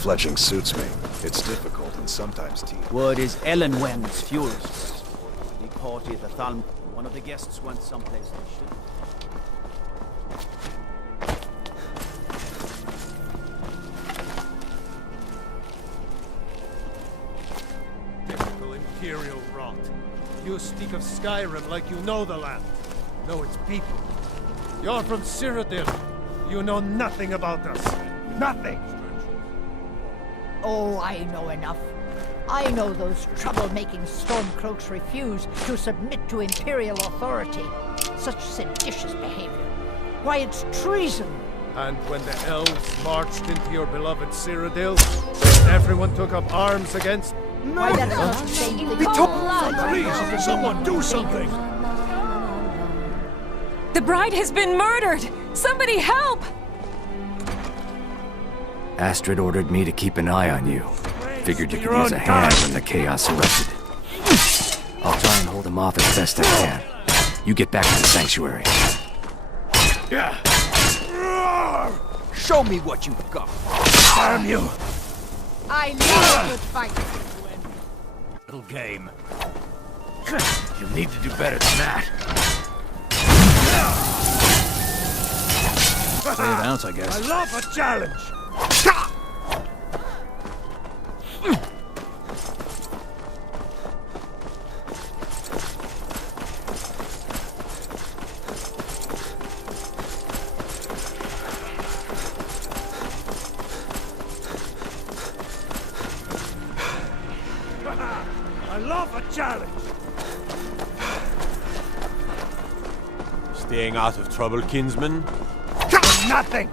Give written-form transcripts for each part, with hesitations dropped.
Fletching suits me. It's difficult and sometimes tedious. Word is Ellen Wen's fuel. Big party at the Thalm. One of the guests went someplace they shouldn't. Typical Imperial rot. You speak of Skyrim like you know the land. Know its people. You're from Cyrodiil. You know nothing about us. Nothing! Oh, I know enough. I know those trouble-making Stormcloaks refuse to submit to Imperial authority. Such seditious behavior. Why, it's treason! And when the elves marched into your beloved Cyrodiil, everyone took up arms against... Why, that's not the same thing. Please, someone do something! The bride has been murdered! Somebody help! Astrid ordered me to keep an eye on you. Figured you could use a hand when the chaos erupted. I'll try and hold him off as best I can. You get back to the sanctuary. Yeah. Show me what you've got. Damn you! I know a good fight. Little game. You'll need to do better than that. Play it out, I guess. I love a challenge! I love a challenge! Staying out of trouble, kinsman? Nothing!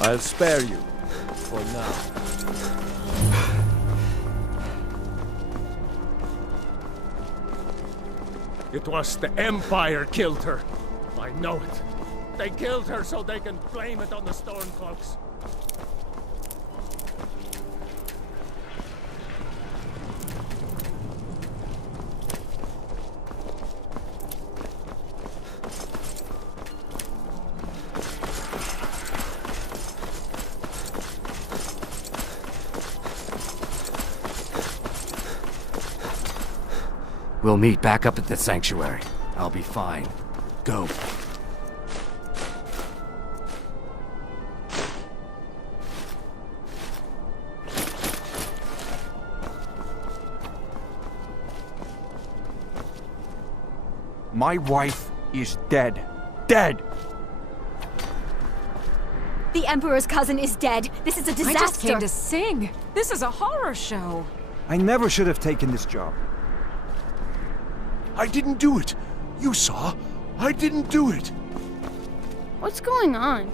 I'll spare you. For now. It was the Empire killed her. I know it. They killed her so they can blame it on the Stormcloaks. We'll meet back up at the sanctuary. I'll be fine. Go. My wife is dead. Dead! The Emperor's cousin is dead. This is a disaster. I just came to sing. This is a horror show. I never should have taken this job. I didn't do it. You saw. I didn't do it. What's going on?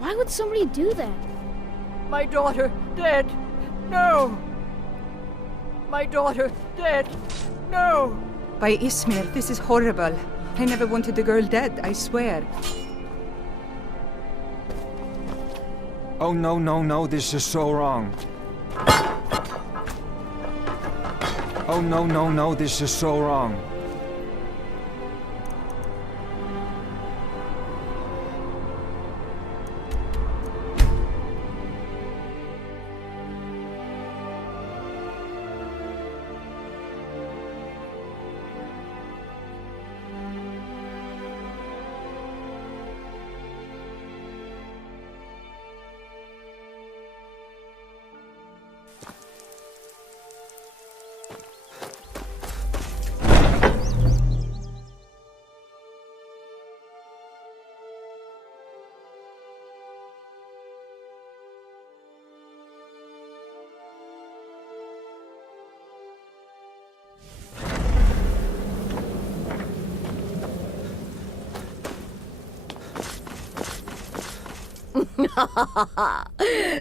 Why would somebody do that? My daughter, dead. No! My daughter, dead. No! By Ismir, this is horrible. I never wanted the girl dead, I swear. Oh no, no, no, this is so wrong. Oh no, no, no, this is so wrong.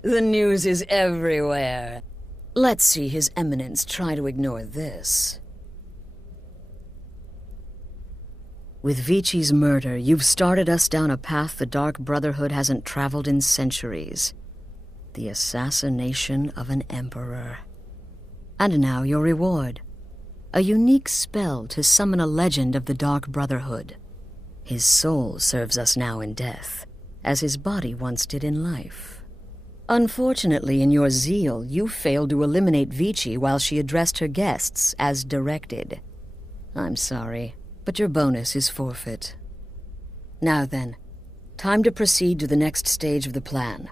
The news is everywhere. Let's see His Eminence try to ignore this. With Vici's murder, you've started us down a path the Dark Brotherhood hasn't traveled in centuries. The assassination of an emperor. And now your reward. A unique spell to summon a legend of the Dark Brotherhood. His soul serves us now in death, as his body once did in life. Unfortunately, in your zeal, you failed to eliminate Vici while she addressed her guests as directed. I'm sorry, but your bonus is forfeit. Now then, time to proceed to the next stage of the plan.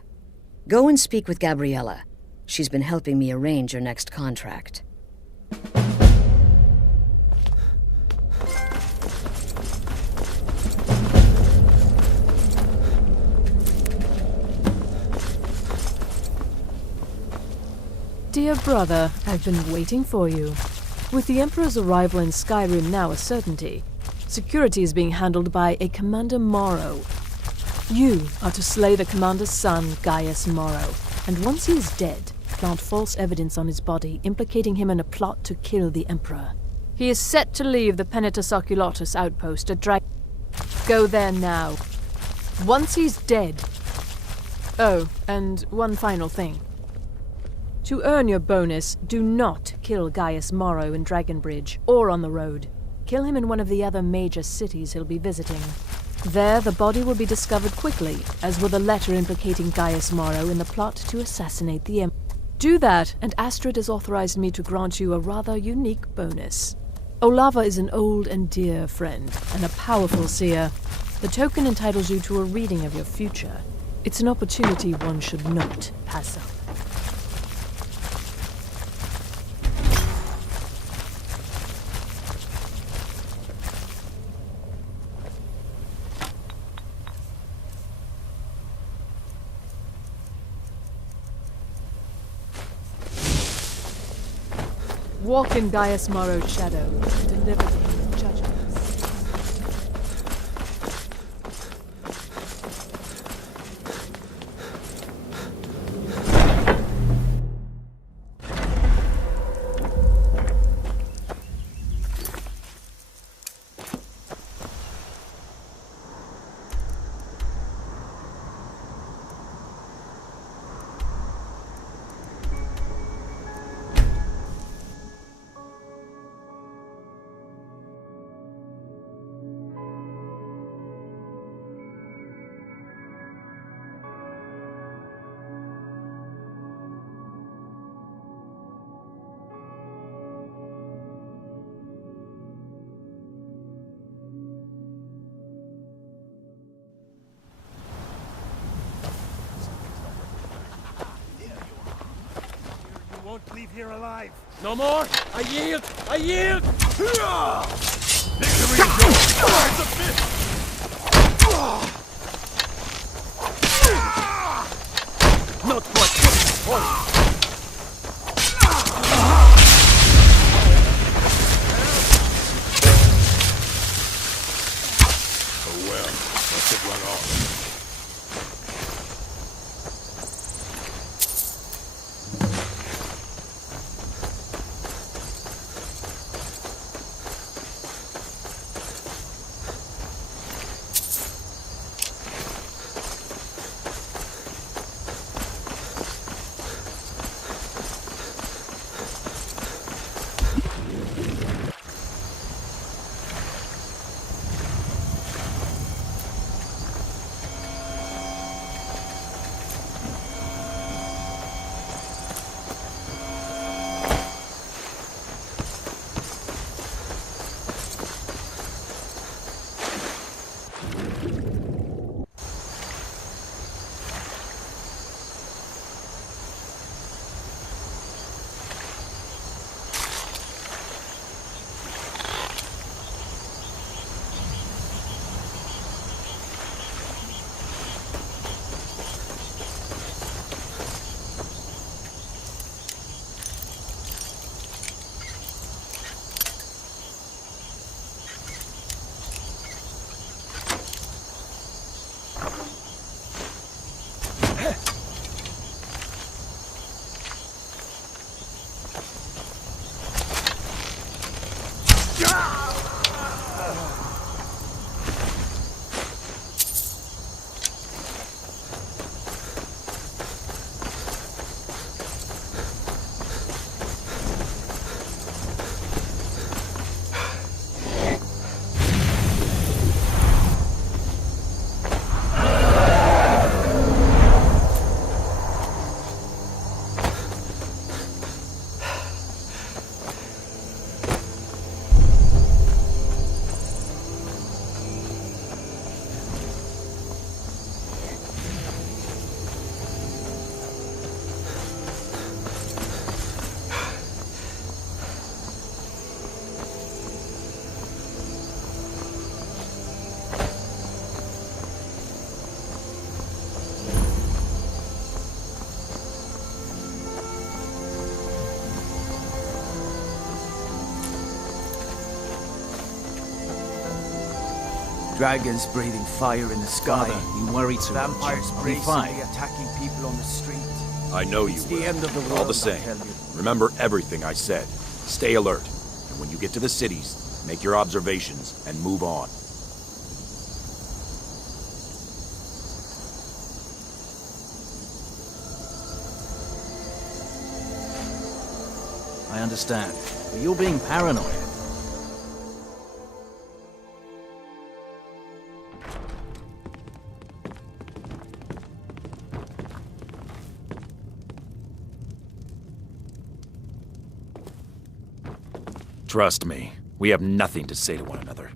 Go and speak with Gabriella. She's been helping me arrange your next contract. Dear brother, I've been waiting for you. With the Emperor's arrival in Skyrim now a certainty, security is being handled by a Commander Morrow. You are to slay the Commander's son, Gaius Morrow, and once he is dead, plant false evidence on his body implicating him in a plot to kill the Emperor. He is set to leave the Penitus Oculatus outpost at Go there now. Once he's dead... Oh, and one final thing. To earn your bonus, do not kill Gaius Morrow in Dragonbridge or on the road. Kill him in one of the other major cities he'll be visiting. There, the body will be discovered quickly, as will the letter implicating Gaius Morrow in the plot to assassinate the Emperor. Do that, and Astrid has authorized me to grant you a rather unique bonus. Olava is an old and dear friend, and a powerful seer. The token entitles you to a reading of your future. It's an opportunity one should not pass up. Walk in Gaius Morrow's shadow, and deliver to him judgments. Won't leave here alive. No more? I yield! I yield! Victory is yours! Not quite. Oh well, must have run off. Dragons breathing fire in the sky. You worry too much. Vampires I'll be fine. brazenly attacking people on the street. I know you It's will. the end of the world, All the I same, tell you. remember everything I said. Stay alert. And when you get to the cities, make your observations and move on. I understand. But you're being paranoid. Trust me, we have nothing to say to one another.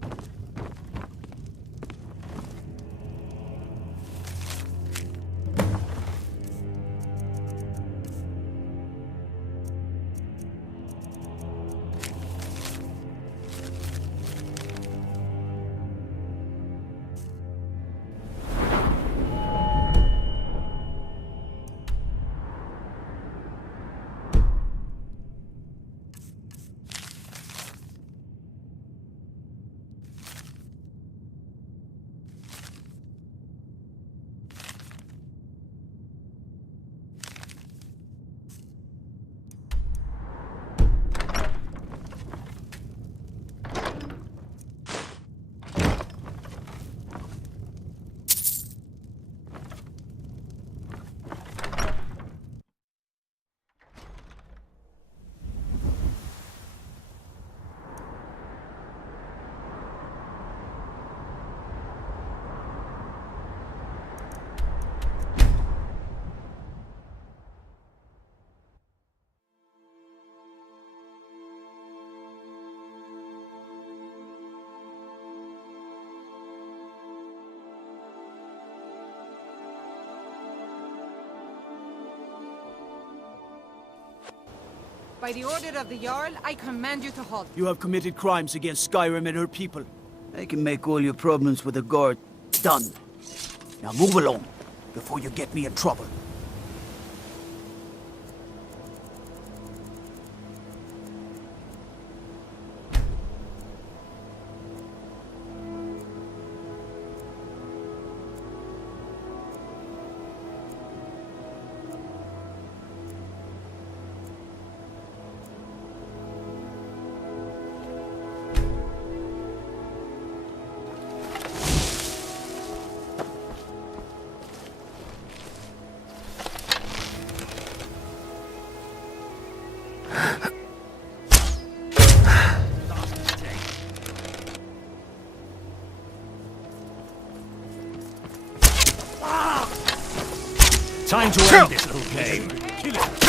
By the order of the Jarl, I command you to halt. You have committed crimes against Skyrim and her people. I can make all your problems with the guard done. Now move along, before you get me in trouble. Time to end this little game. Kill it!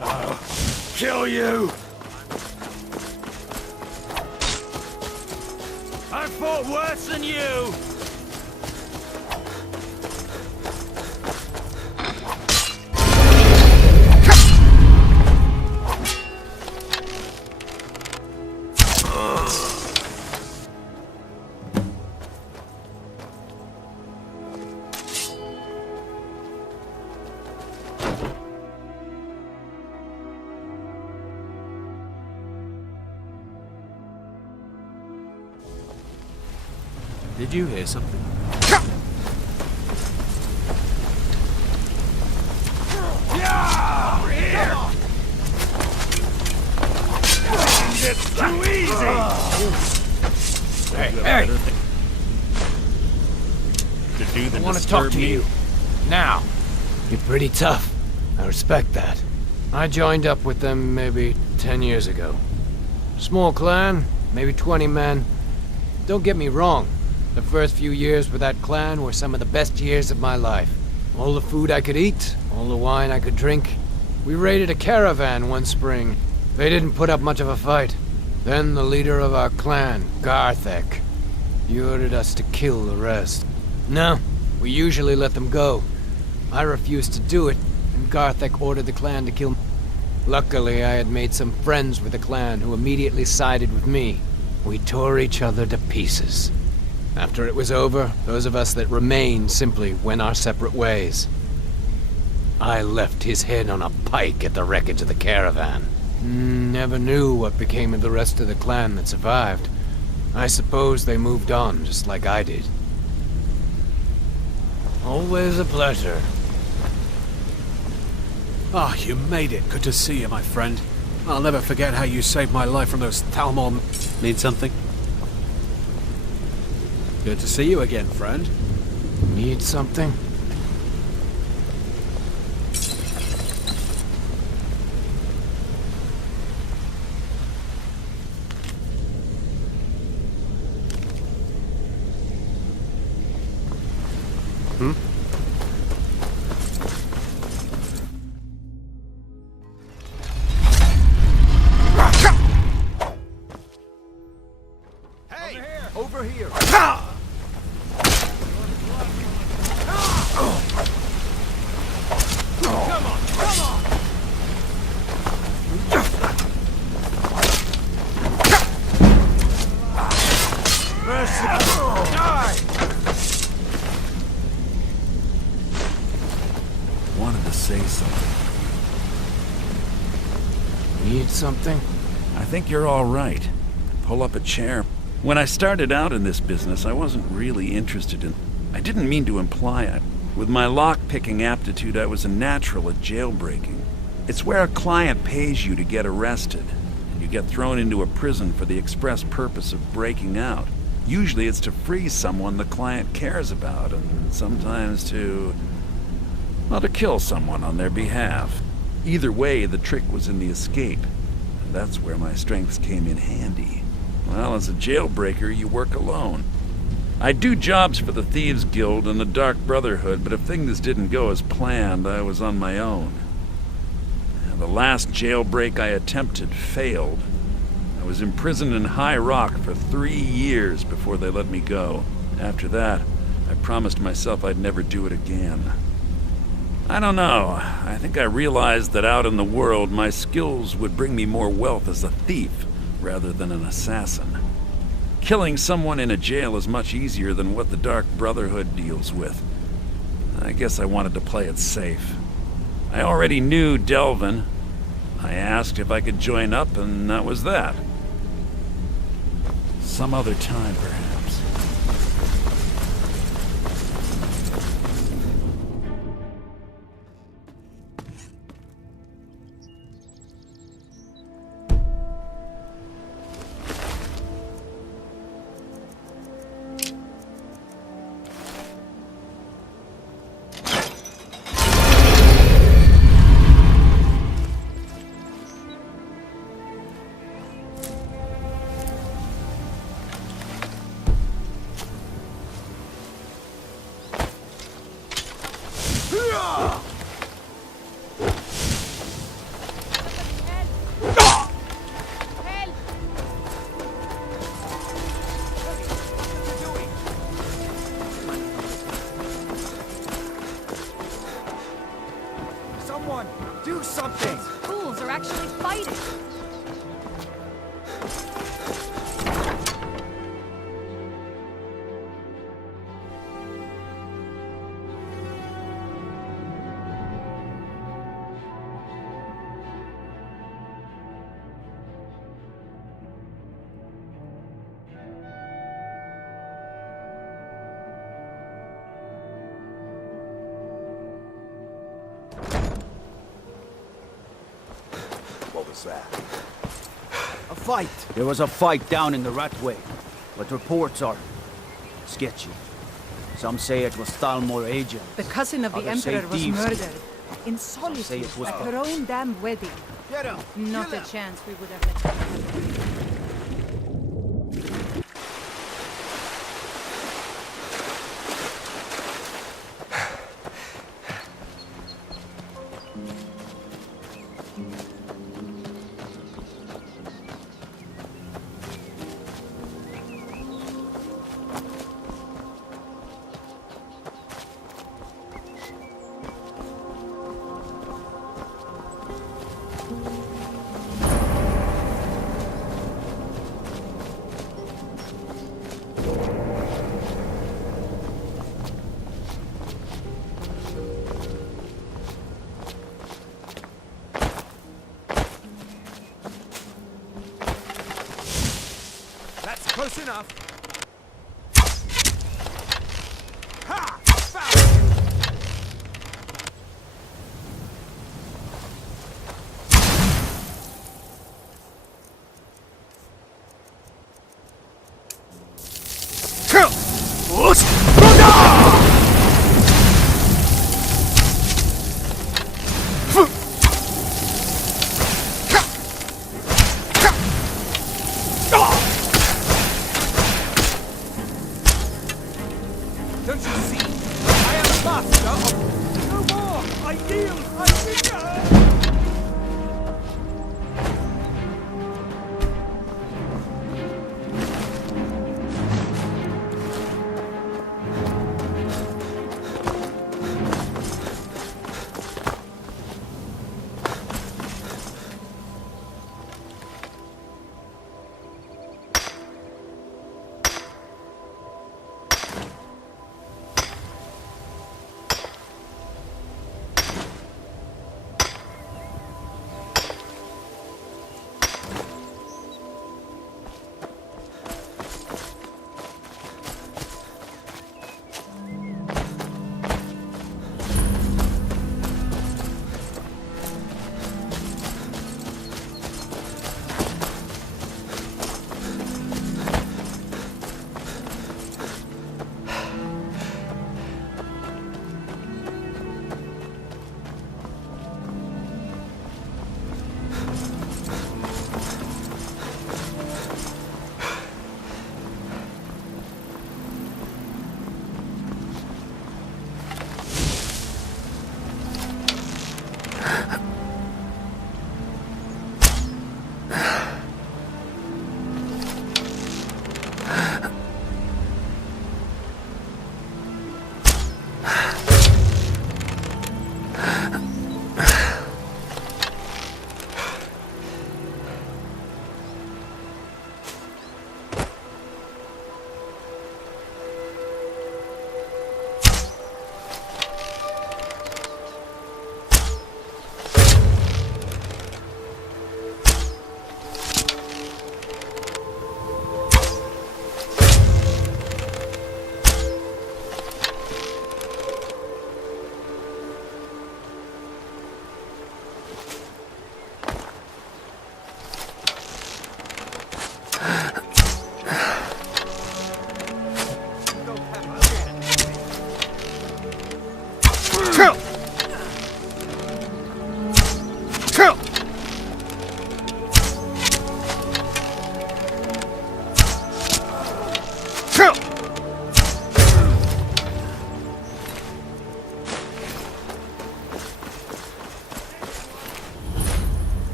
I'll kill you! I fought worse than you! Did you hear something? Over here! It's too easy! Hey! To do I want to talk to you. Now. You're pretty tough. I respect that. I joined up with them maybe 10 years ago. Small clan, maybe 20 men. Don't get me wrong. The first few years with that clan were some of the best years of my life. All the food I could eat, all the wine I could drink. We raided a caravan one spring. They didn't put up much of a fight. Then the leader of our clan, Garthek, he ordered us to kill the rest. No, we usually let them go. I refused to do it, and Garthek ordered the clan to kill me. Luckily, I had made some friends with the clan who immediately sided with me. We tore each other to pieces. After it was over, those of us that remained simply went our separate ways. I left his head on a pike at the wreckage of the caravan. Never knew what became of the rest of the clan that survived. I suppose they moved on, just like I did. Always a pleasure. Ah, you made it. Good to see you, my friend. I'll never forget how you saved my life from those Thalmor... Need something? Good to see you again, friend. Need something? Over here! Wanted to say something. Need something? I think you're all right. Pull up a chair. When I started out in this business, I wasn't really interested in... I didn't mean to imply it. With my lock-picking aptitude, I was a natural at jailbreaking. It's where a client pays you to get arrested, and you get thrown into a prison for the express purpose of breaking out. Usually it's to free someone the client cares about, and sometimes to... well, to kill someone on their behalf. Either way, the trick was in the escape. And that's where my strengths came in handy. Well, as a jailbreaker, you work alone. I do jobs for the Thieves Guild and the Dark Brotherhood, but if things didn't go as planned, I was on my own. And the last jailbreak I attempted failed. I was imprisoned in High Rock for 3 years before they let me go. After that, I promised myself I'd never do it again. I don't know. I think I realized that out in the world, my skills would bring me more wealth as a thief rather than an assassin. Killing someone in a jail is much easier than what the Dark Brotherhood deals with. I guess I wanted to play it safe. I already knew Delvin. I asked if I could join up, and that was that. Some other time, perhaps. Someone, do something! Fools are actually fighting! What was that? A fight! There was a fight down in the Ratway, but reports are sketchy. Some say it was Thalmor agents. The cousin of the Others say Emperor was thieves. murdered. In say solitude, it was at the- her own damn wedding. Get him! Not a chance we would have let that happen. Close enough. Ha! Don't you see? I am master of... No more! I yield! I yield!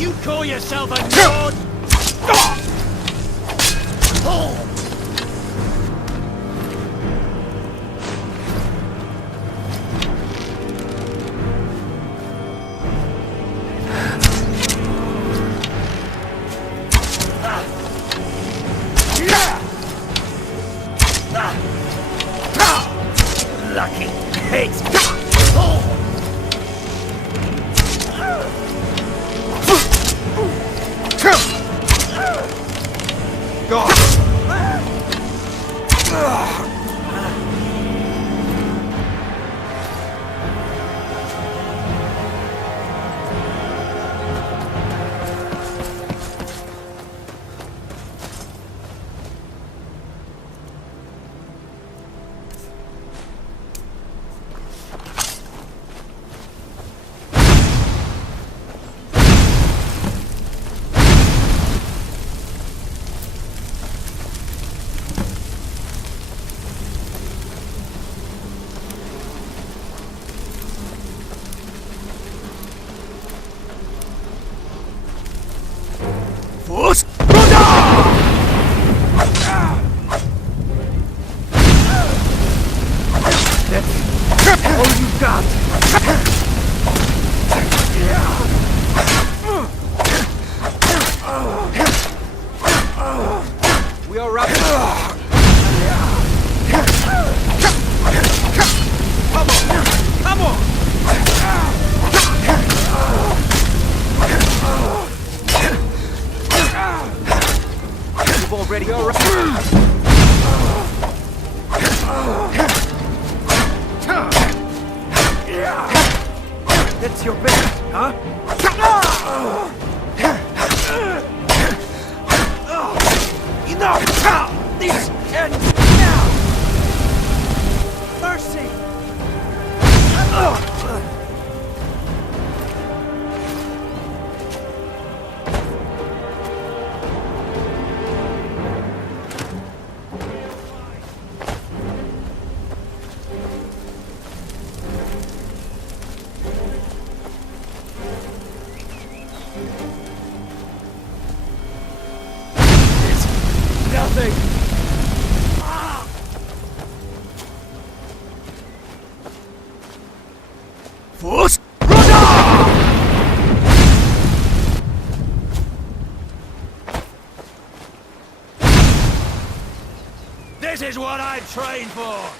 You call yourself a god? Lucky pigs! We are right. already. That's your best, huh? Enough! This ends now! Mercy! Nothing! Force! This is what I trained for!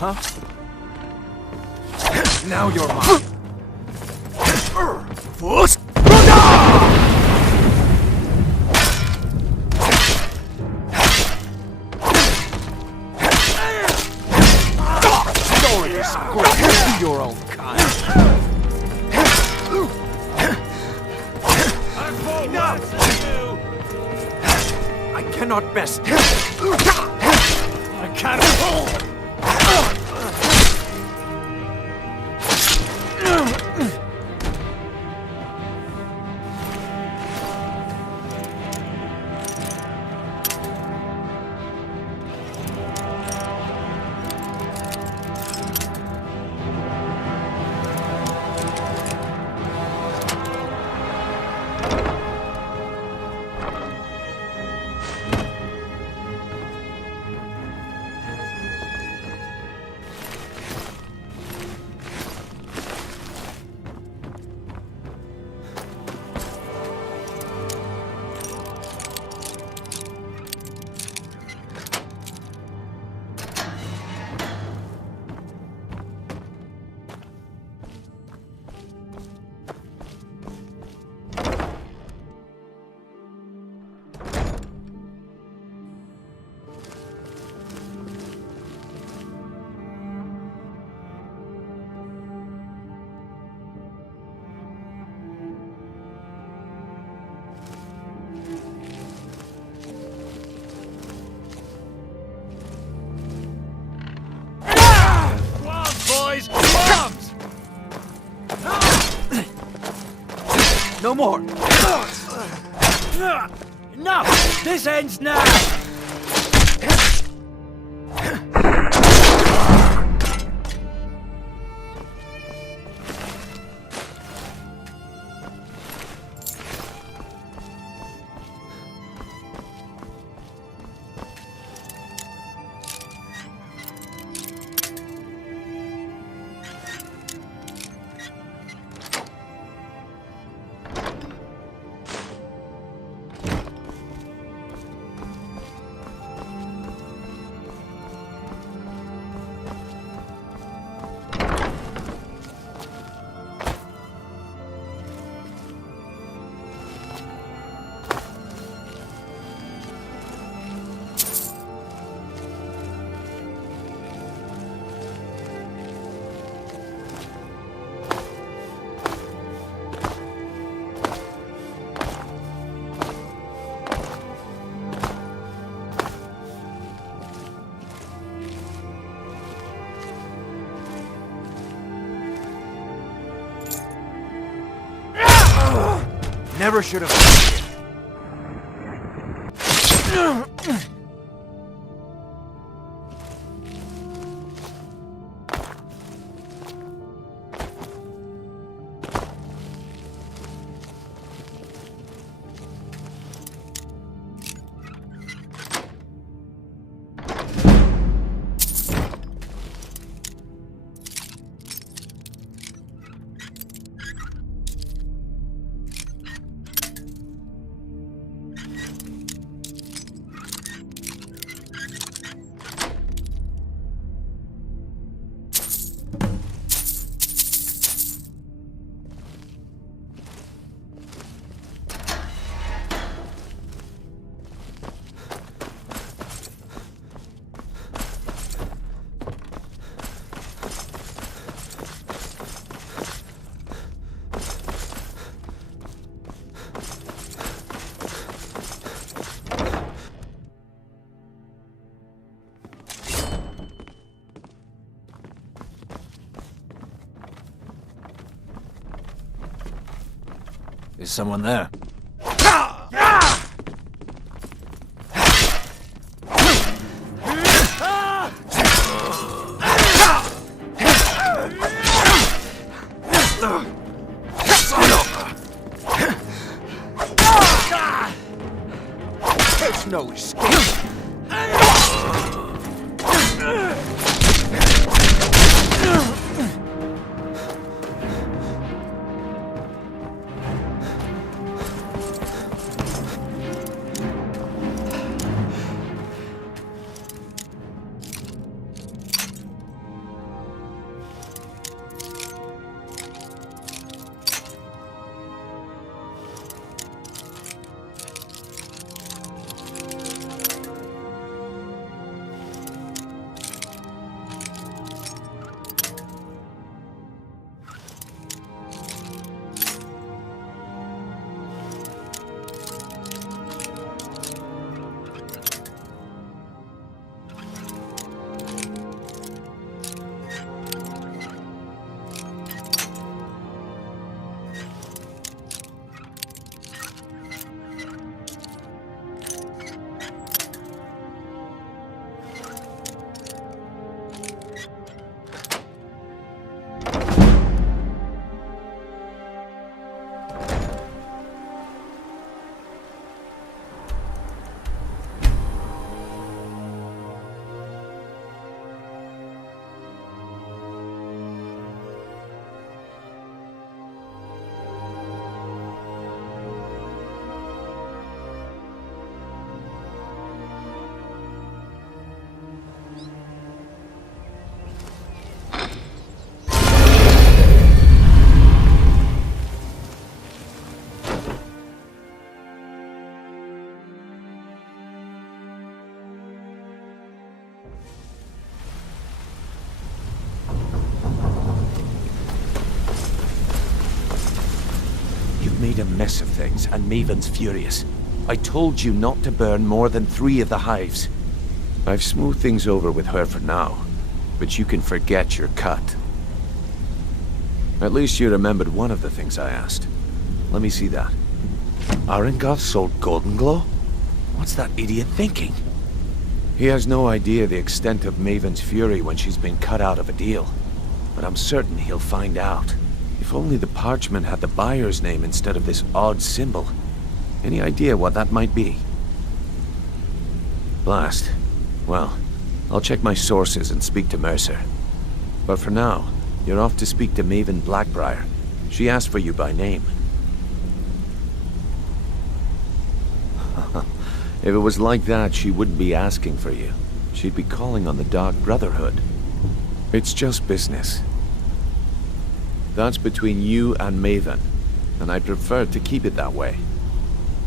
Huh? Now you're mine. Force! Don't disgrace your own kind. Enough! I cannot best. I can't hold. No more! Enough! This ends now! Never should have. Is someone there? There's no escape. Made a mess of things, and Maven's furious. I told you not to burn more than 3 of the hives. I've smoothed things over with her for now, but you can forget your cut. At least you remembered one of the things I asked. Let me see that. Arengoth sold Golden Glow? What's that idiot thinking? He has no idea the extent of Maven's fury when she's been cut out of a deal. But I'm certain he'll find out. If only the parchment had the buyer's name instead of this odd symbol. Any idea what that might be? Blast. Well, I'll check my sources and speak to Mercer. But for now, you're off to speak to Maven Blackbriar. She asked for you by name. If it was like that, she wouldn't be asking for you. She'd be calling on the Dark Brotherhood. It's just business. That's between you and Maven, and I prefer to keep it that way.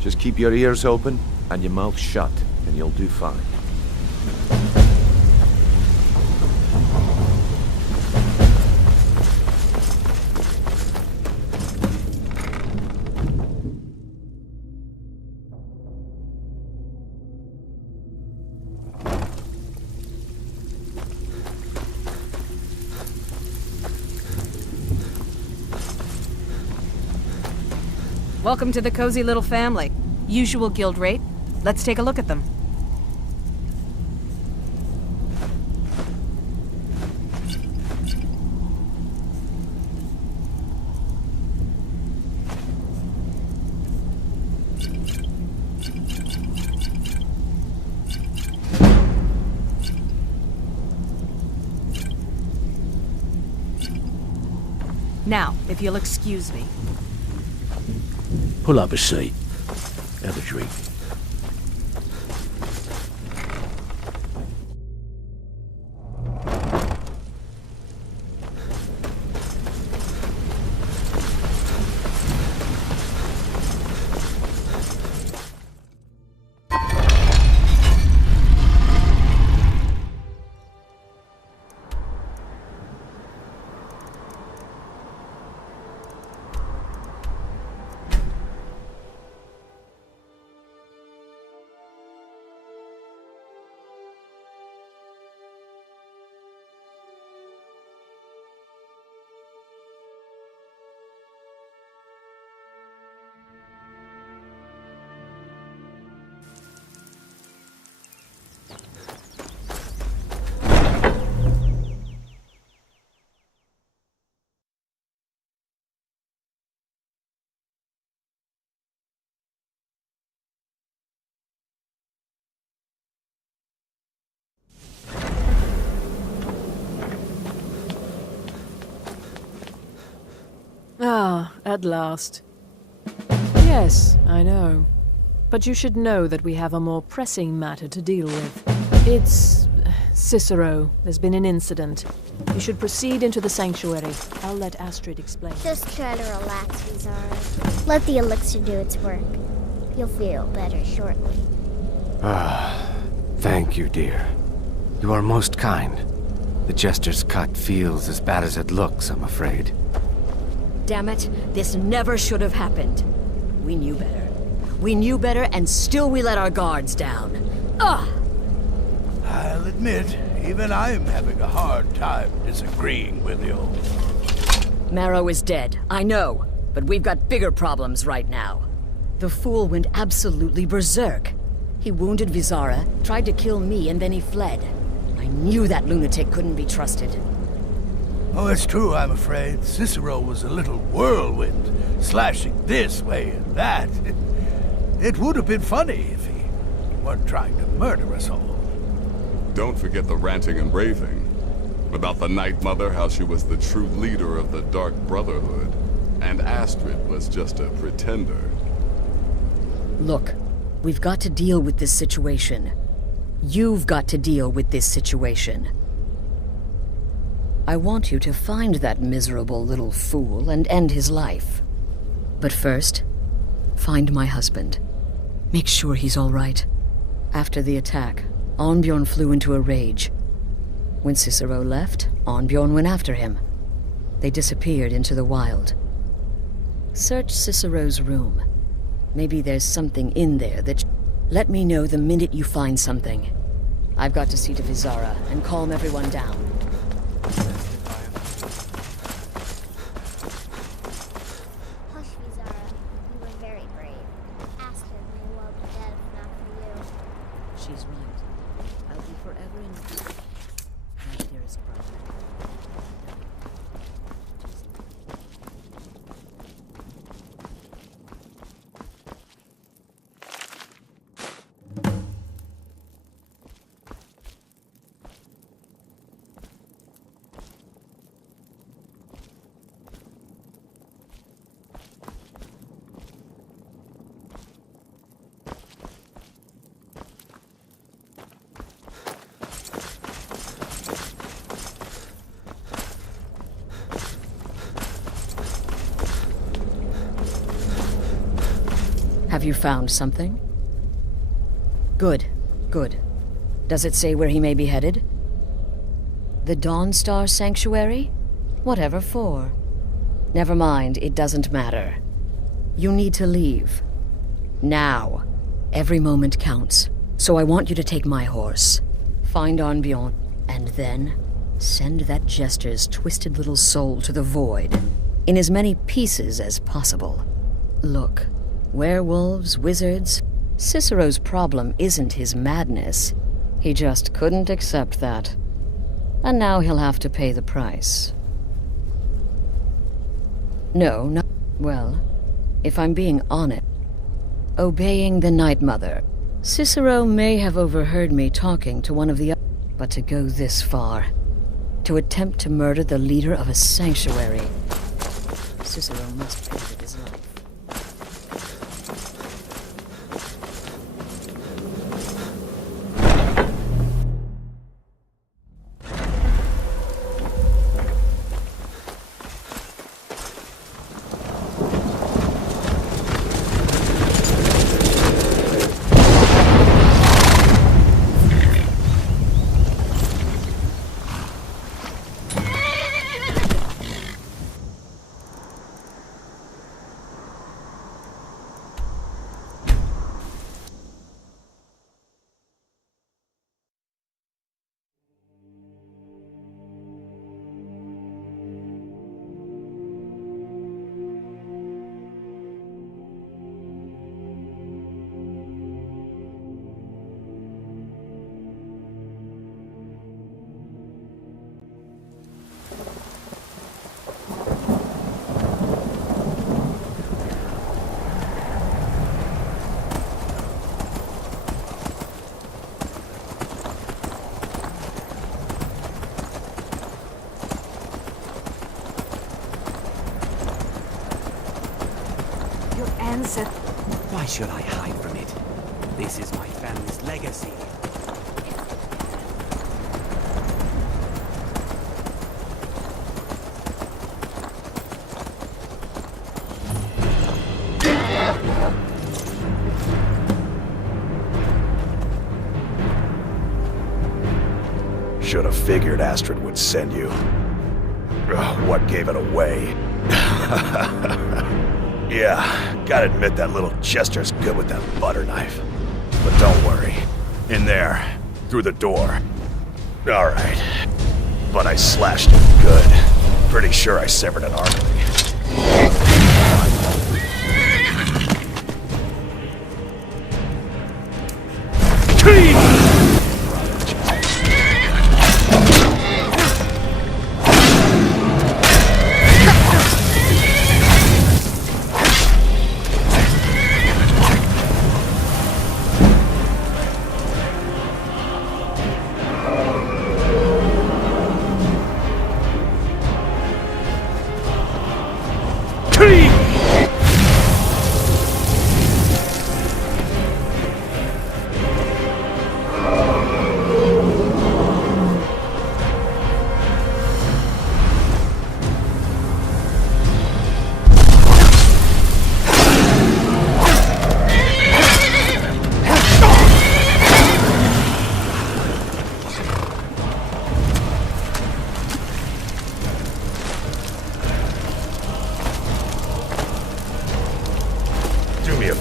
Just keep your ears open and your mouth shut, and you'll do fine. Welcome to the cozy little family. Usual guild rate. Let's take a look at them. Now, if you'll excuse me. Pull up a seat. Have a drink. Ah, at last. Yes, I know. But you should know that we have a more pressing matter to deal with. It's... Cicero. There's been an incident. You should proceed into the sanctuary. I'll let Astrid explain. Just try to relax, Vizara. Let the elixir do its work. You'll feel better shortly. Thank you, dear. You are most kind. The Jester's cut feels as bad as it looks, I'm afraid. Damn it, this never should have happened. We knew better. We knew better, and still we let our guards down. Ugh! I'll admit, even I'm having a hard time disagreeing with you. Marrow is dead, I know, but we've got bigger problems right now. The fool went absolutely berserk. He wounded Vizara, tried to kill me, and then he fled. I knew that lunatic couldn't be trusted. Oh, it's true, I'm afraid. Cicero was a little whirlwind, slashing this way and that. It would have been funny if he weren't trying to murder us all. Don't forget the ranting and raving. About the Night Mother, how she was the true leader of the Dark Brotherhood, and Astrid was just a pretender. Look, we've got to deal with this situation. You've got to deal with this situation. I want you to find that miserable little fool and end his life. But first, find my husband. Make sure he's all right. After the attack, Arnbjorn flew into a rage. When Cicero left, Arnbjorn went after him. They disappeared into the wild. Search Cicero's room. Maybe there's something in there that... Let me know the minute you find something. I've got to see to Vizara and calm everyone down. Hush, Vizara. Have you found something? Good, good. Does it say where he may be headed? The Dawnstar Sanctuary? Whatever for. Never mind, it doesn't matter. You need to leave. Now. Every moment counts, so I want you to take my horse. Find Arnbjorn, and then send that jester's twisted little soul to the void, in as many pieces as possible. Look, werewolves, wizards, Cicero's problem isn't his madness. He just couldn't accept that. And now he'll have to pay the price. No, well, if I'm being honest, obeying the Night Mother. Cicero may have overheard me talking to one of the others, but to go this far, to attempt to murder the leader of a sanctuary, Cicero must pay with his life. Why should I hide from it? This is my family's legacy. Should have figured Astrid would send you. Ugh, what gave it away? Yeah, gotta admit that little jester's good with that butter knife. But don't worry. In there, through the door. Alright. But I slashed it good. Pretty sure I severed an artery.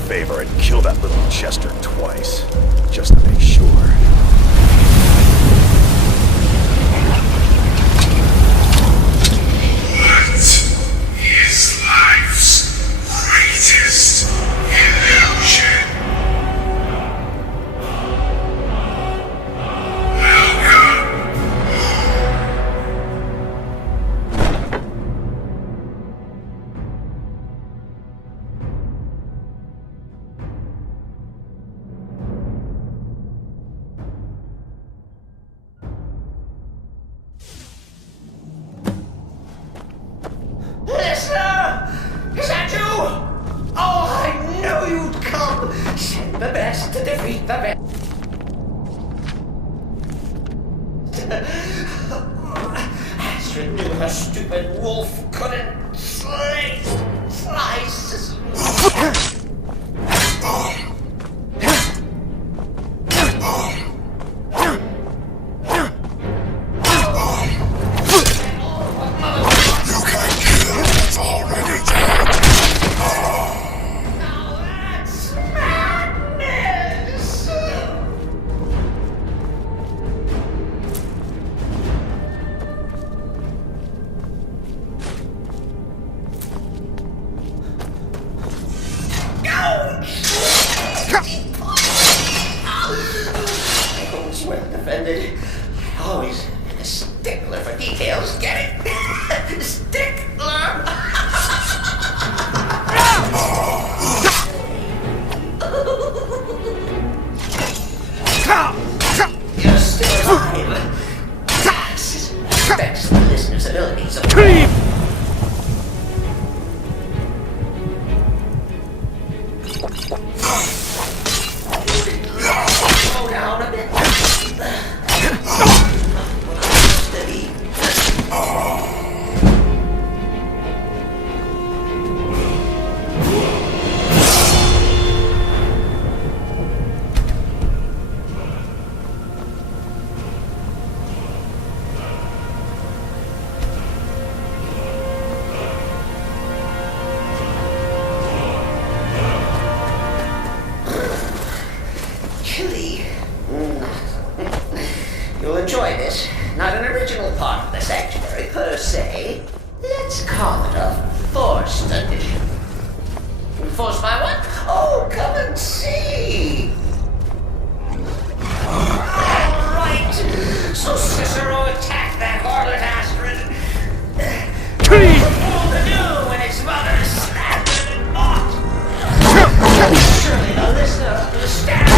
Favor and kill that little jester twice, just to make sure. What is life's greatest illusion? Is that you? Oh, I knew you'd come! Send the best to defeat the best. Astrid knew her stupid wolf couldn't slice. it a forced addition. Forced by what? Oh, come and see! Alright, so Cicero attacked that harlot Astrid. What's a fool to do when its mother is slandered and mocked? Surely the listener understands.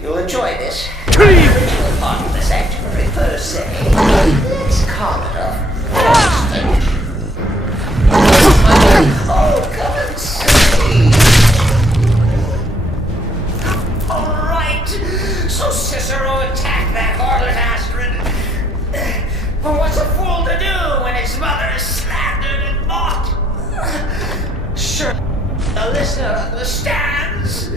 You'll enjoy this. Original part of the sanctuary per se. Let's call it a first edition. Oh, come and see. Alright, so Cicero attacked that harlot Astrid. But what's a fool to do when his mother is slandered and mocked? Sure, the listener understands.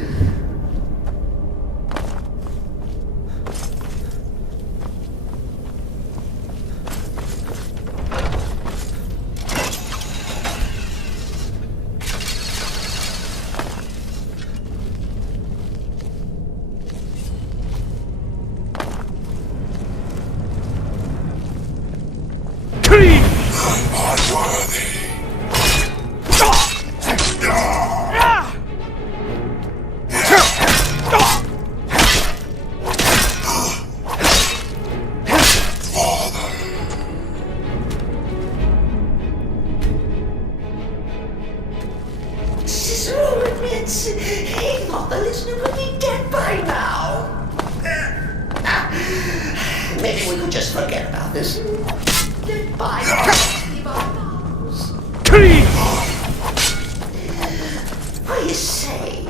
He thought the listener would be dead by now. Maybe we could just forget about this. Dead by bygones. What do you say?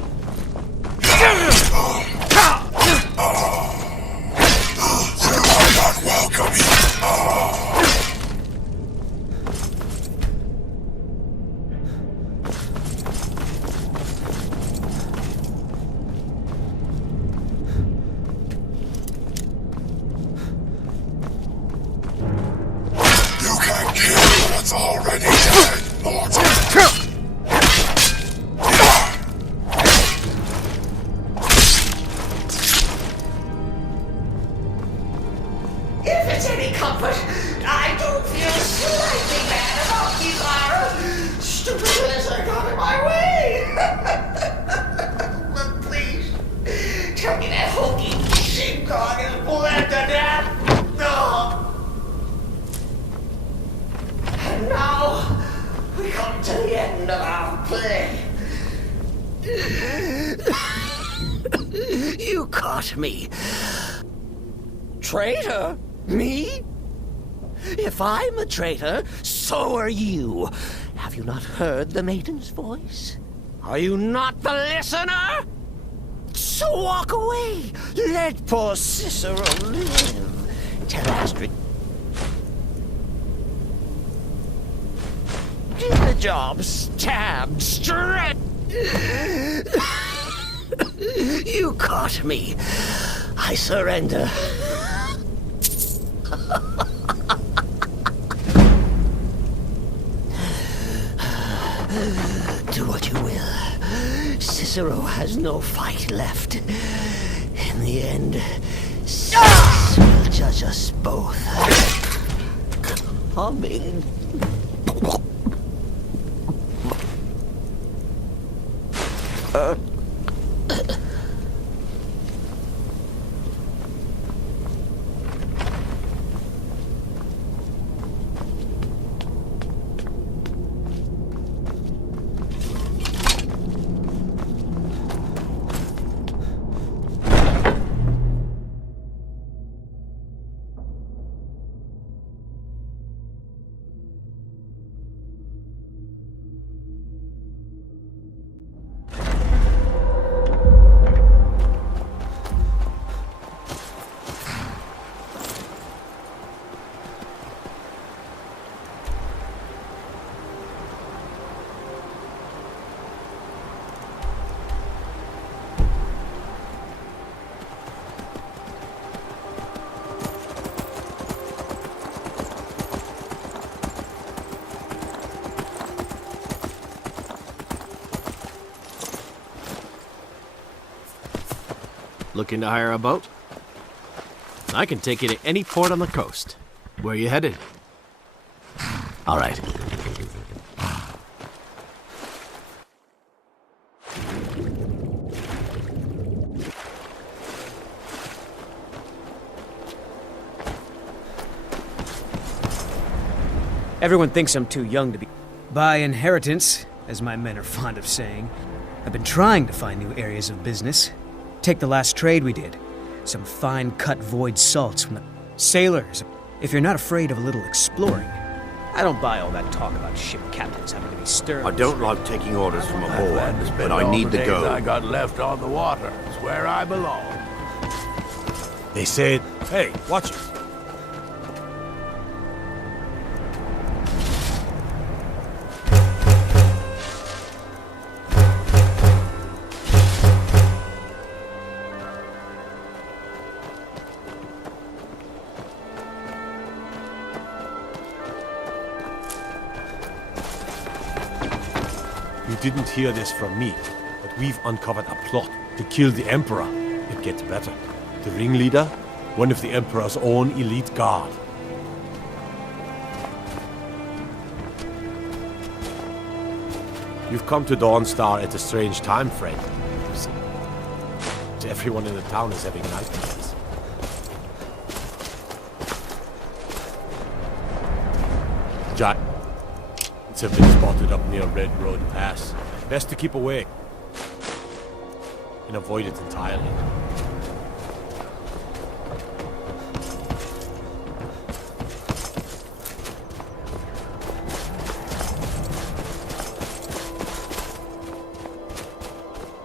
Not welcome. It's already dead, mortal. If it's any comfort, I don't feel slightly bad about Kizara. Stupid lizard got in my way. But please, tell me that hokey sheepdog is bled to death. No. And now, we come to the end of our play. You caught me. Traitor? Me? If I'm a traitor, so are you. Have you not heard the maiden's voice? Are you not the listener? So walk away. Let poor Cicero live. Tell Astrid job, stabbed, stretched. You caught me. I surrender. Do what you will. Cicero has no fight left. In the end, sex will judge us both. Coming. Looking to hire a boat? I can take you to any port on the coast. Where are you headed? All right. Everyone thinks I'm too young to be... By inheritance, as my men are fond of saying, I've been trying to find new areas of business. Take the last trade we did. Some fine-cut void salts from the sailors. If you're not afraid of a little exploring, I don't buy all that talk about ship captains having to be stern. I don't like taking orders from aboard, but I all need the to days go. I got left on the water. It's where I belong. They said, hey, watch it. You didn't hear this from me, but we've uncovered a plot to kill the Emperor. It gets better. The ringleader, one of the Emperor's own elite guard. You've come to Dawnstar at a strange time, friend. Everyone in the town is having nightmares. Giants have been spotted up near Red Road Pass. Best to keep away and avoid it entirely.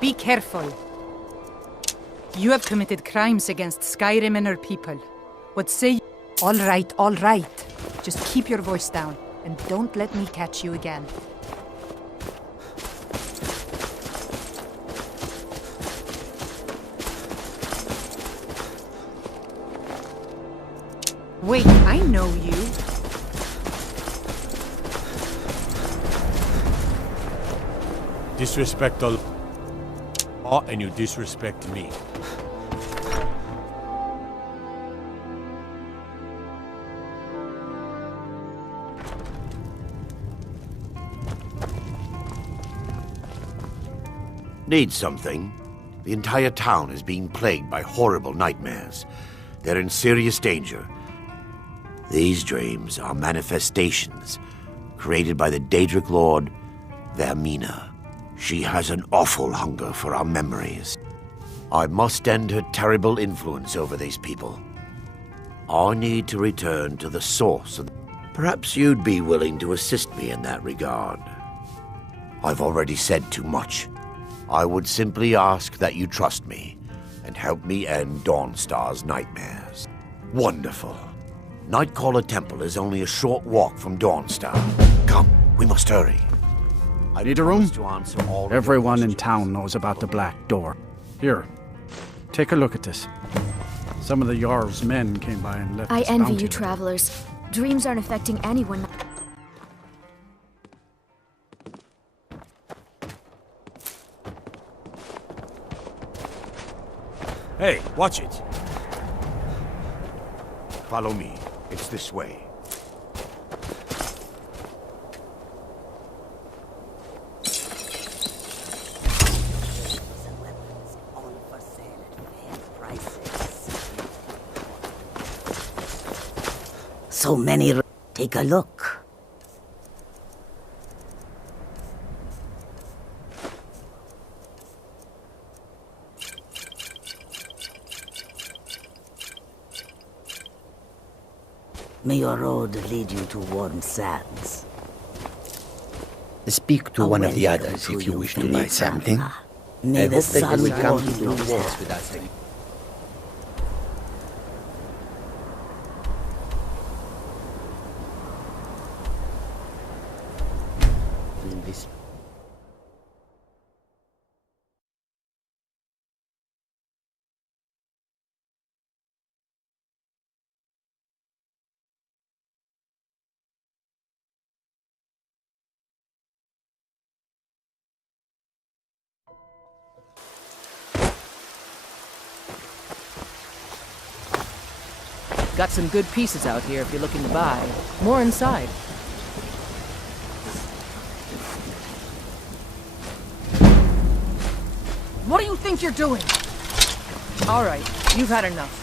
Be careful. You have committed crimes against Skyrim and her people. What say you? All right, all right. Just keep your voice down, and don't let me catch you again. Wait, I know you. Disrespect the law, and you disrespect me. Need something? The entire town is being plagued by horrible nightmares. They're in serious danger. These dreams are manifestations created by the Daedric Lord, Vermina. She has an awful hunger for our memories. I must end her terrible influence over these people. I need to return to the source of... Perhaps you'd be willing to assist me in that regard. I've already said too much. I would simply ask that you trust me and help me end Dawnstar's nightmares. Wonderful. Nightcaller Temple is only a short walk from Dawnstar. Come, we must hurry. Need a room? Everyone in town knows about the Black Door. Here, take a look at this. Some of the Jarl's men came by and left I this envy bounty you letter. travelers. Dreams aren't affecting anyone. Hey, watch it. Follow me. It's this way. So many. Take a look. May your road lead you to warm sands. Speak to one of the others if you wish to buy something. May I the hope that sun they will come warm to your terms heart. with us. In this Got some good pieces out here if you're looking to buy. More inside. What do you think you're doing? All right, you've had enough.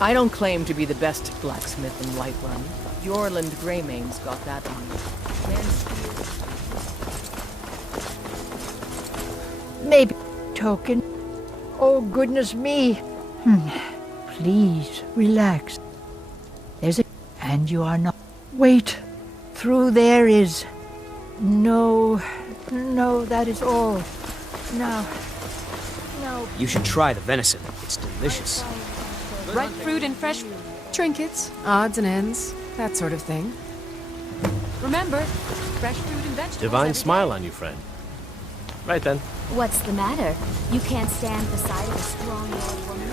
I don't claim to be the best blacksmith in Whiterun, but Jorland Greymane's got that on me. Maybe token. Oh, goodness me. Please, relax. There's a... And you are not... Wait. Through there is... No, that is all. No. You should try the venison. It's delicious. Ripe fruit and fresh trinkets, odds and ends, that sort of thing. Remember, fresh fruit and vegetables. Divine smile on you, friend. Right then. What's the matter? You can't stand the sight of a strong old woman?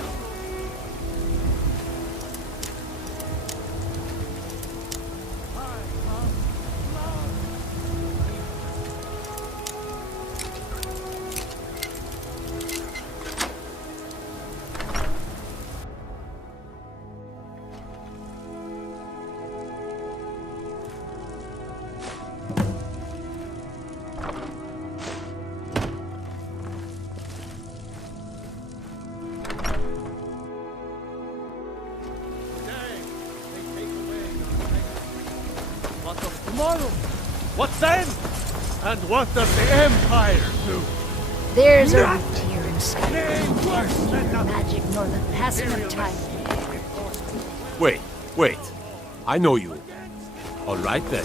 What of tomorrow? What then? And what does the Empire do? There's a Nothing. root here in Skyrim. Nay, worse than Neither nothing. magic nor the passing of time. Wait. I know you. All right then.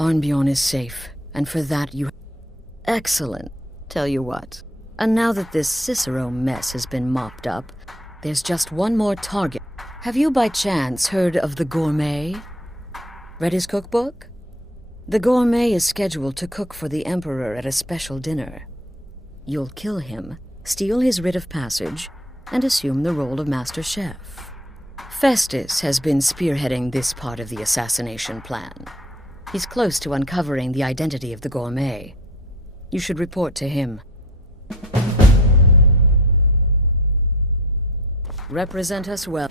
Arnbjorn is safe, and for that you... Excellent. Tell you what. And now that this Cicero mess has been mopped up, there's just one more target. Have you by chance heard of the Gourmet? Read his cookbook? The Gourmet is scheduled to cook for the Emperor at a special dinner. You'll kill him, steal his writ of passage, and assume the role of Master Chef. Festus has been spearheading this part of the assassination plan. He's close to uncovering the identity of the Gourmet. You should report to him. Represent us well,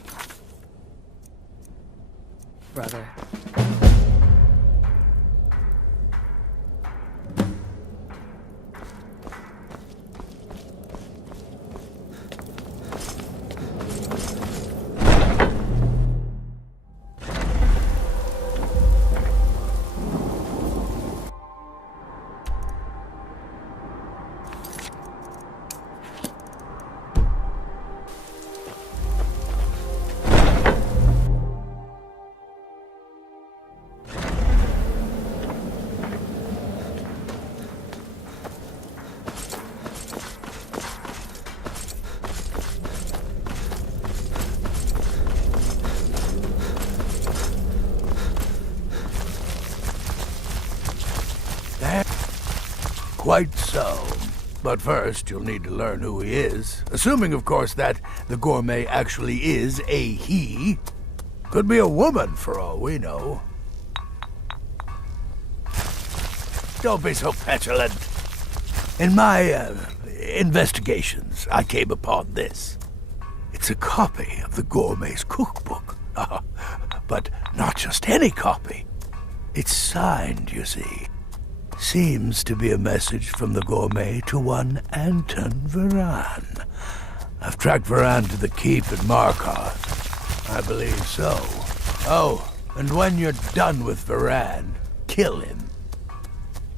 brother. Quite so. But first, you'll need to learn who he is. Assuming, of course, that the Gourmet actually is a he. Could be a woman, for all we know. Don't be so petulant. In my investigations, I came upon this. It's a copy of the Gourmet's cookbook. But not just any copy. It's signed, you see. Seems to be a message from the Gourmet to one Anton Varan. I've tracked Varan to the keep at Markarth. I believe so. Oh, and when you're done with Varan, kill him.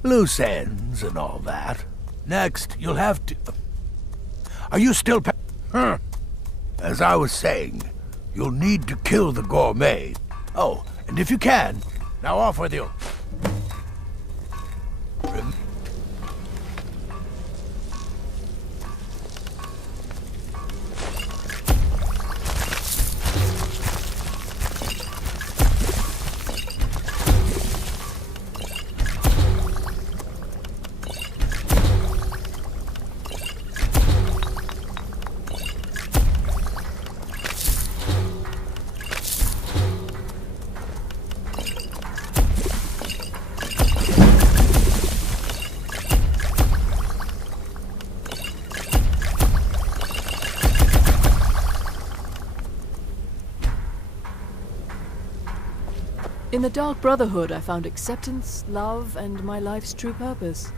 Loose ends and all that. Next, you'll have to... Are you still... As I was saying, you'll need to kill the Gourmet. Oh, and if you can, now off with you. In the Dark Brotherhood, I found acceptance, love, and my life's true purpose.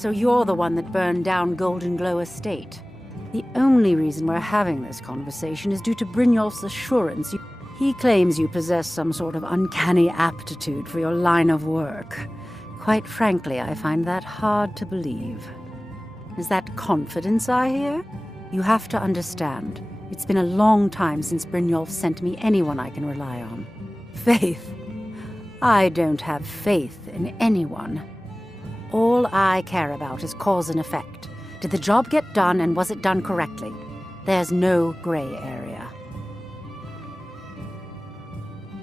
So you're the one that burned down Golden Glow Estate. The only reason we're having this conversation is due to Brynjolf's assurance. He claims you possess some sort of uncanny aptitude for your line of work. Quite frankly, I find that hard to believe. Is that confidence I hear? You have to understand, it's been a long time since Brynjolf sent me anyone I can rely on. Faith? I don't have faith in anyone. All I care about is cause and effect. Did the job get done, and was it done correctly? There's no gray area.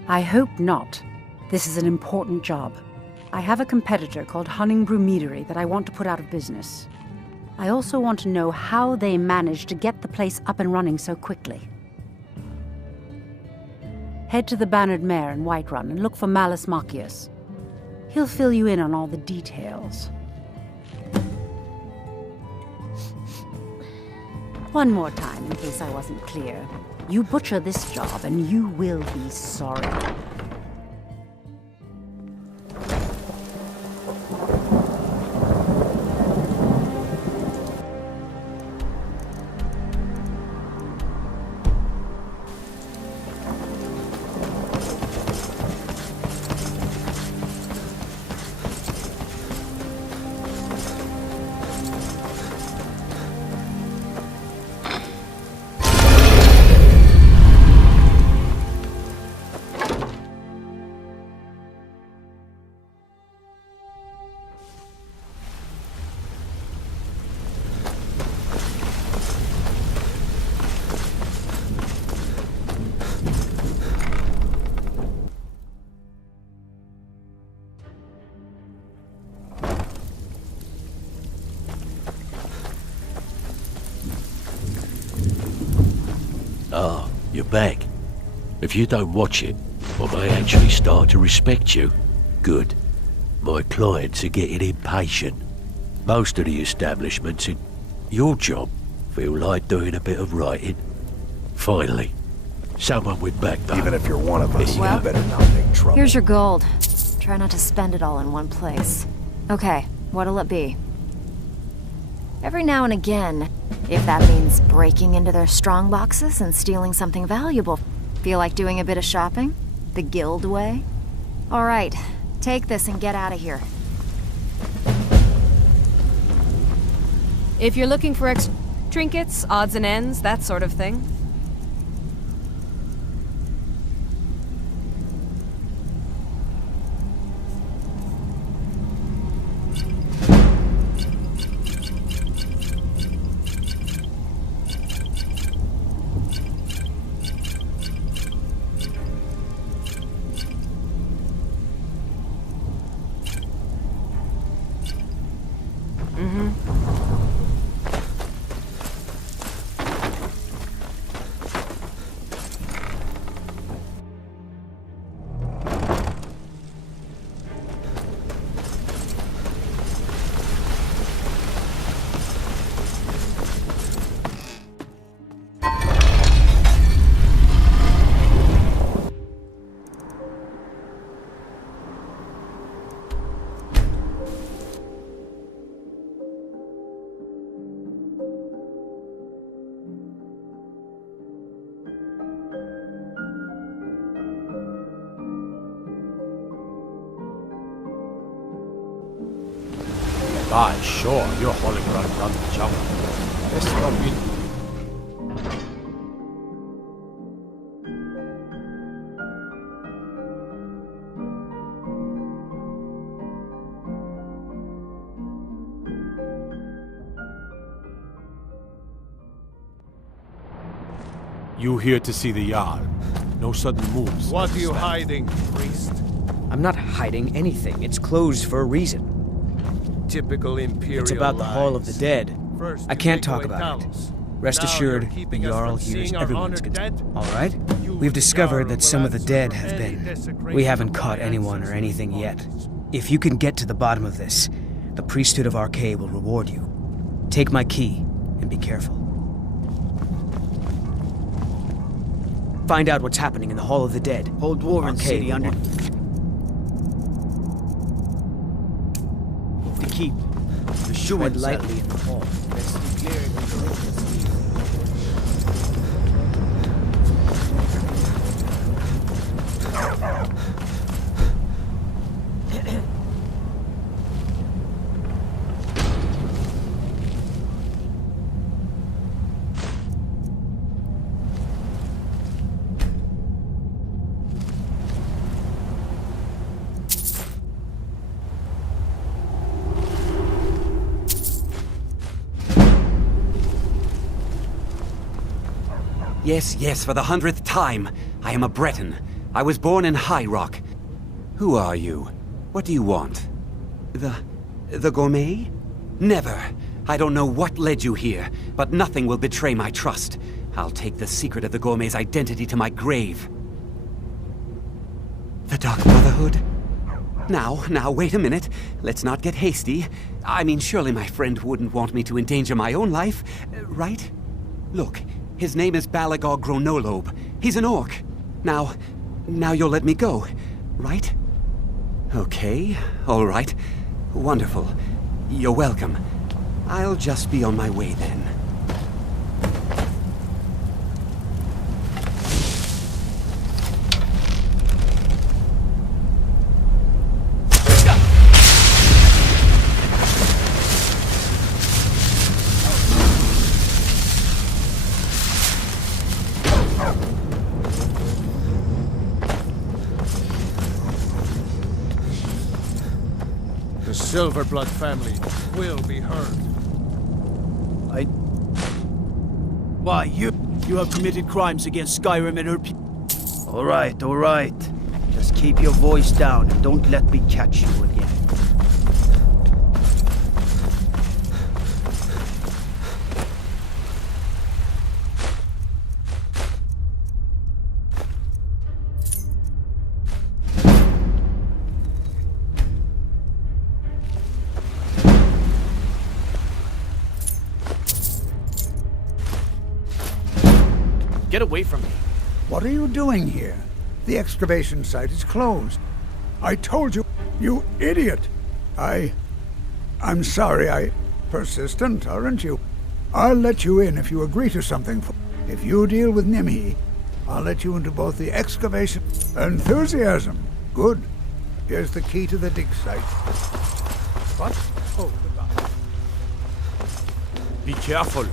I hope not. This is an important job. I have a competitor called Hunningbrew Meadery that I want to put out of business. I also want to know how they managed to get the place up and running so quickly. Head to the Bannered Mare in Whiterun and look for Malus Machius. He'll fill you in on all the details. One more time, in case I wasn't clear. You butcher this job and you will be sorry. Ah, you're back. If you don't watch it, I may actually start to respect you. Good. My clients are getting impatient. Most of the establishments in your job feel like doing a bit of writing. Finally, someone with backbone. Even if you're one of us, Well, you better not make trouble. Here's your gold. Try not to spend it all in one place. Okay, what'll it be? Every now and again, if that means breaking into their strong boxes and stealing something valuable. Feel like doing a bit of shopping? The guild way? All right, take this and get out of here. If you're looking for extra trinkets, odds and ends, that sort of thing. Aye, sure, you're hauling around the jungle. Let's not be... You here to see the Jarl. No sudden moves. What are you hiding, priest? I'm not hiding anything. It's closed for a reason. Typical Imperial It's about the Hall of the Dead. First, I you can't take talk away about it. Talos. Rest Now assured, you're the keeping us Jarl from here is seeing our everyone's honored concern. dead? All right? You, We've discovered Jarl, that some will of the answer dead for have any been. desecration We haven't of caught my anyone or ancestors' anything yet. bodies. If you can get to the bottom of this, the priesthood of Arcade will reward you. Take my key and be careful. Find out what's happening in the Hall of the Dead. Whole Dwarven Arcade city will under... want- keep. The shoe Tread and lightly in the hall. Best to clear it with the latest. Yes, yes, for the 100th time. I am a Breton. I was born in High Rock. Who are you? What do you want? The gourmet? Never. I don't know what led you here, but nothing will betray my trust. I'll take the secret of the gourmet's identity to my grave. The Dark Brotherhood? Now, wait a minute. Let's not get hasty. I mean, surely my friend wouldn't want me to endanger my own life, right? Look, his name is Balagog Gronolobe. He's an orc. Now you'll let me go, right? Okay, all right. Wonderful. You're welcome. I'll just be on my way then. The Silverblood family will be heard. Why, you have committed crimes against Skyrim and her people. All right. Just keep your voice down and don't let me catch you again. Get away from me. What are you doing here? The excavation site is closed. I told you, you idiot! I'm sorry, persistent, aren't you? I'll let you in if you agree to something. If you deal with Nimhi, I'll let you into both the excavation... Enthusiasm! Good. Here's the key to the dig site. What? Oh, goodbye. Be careful.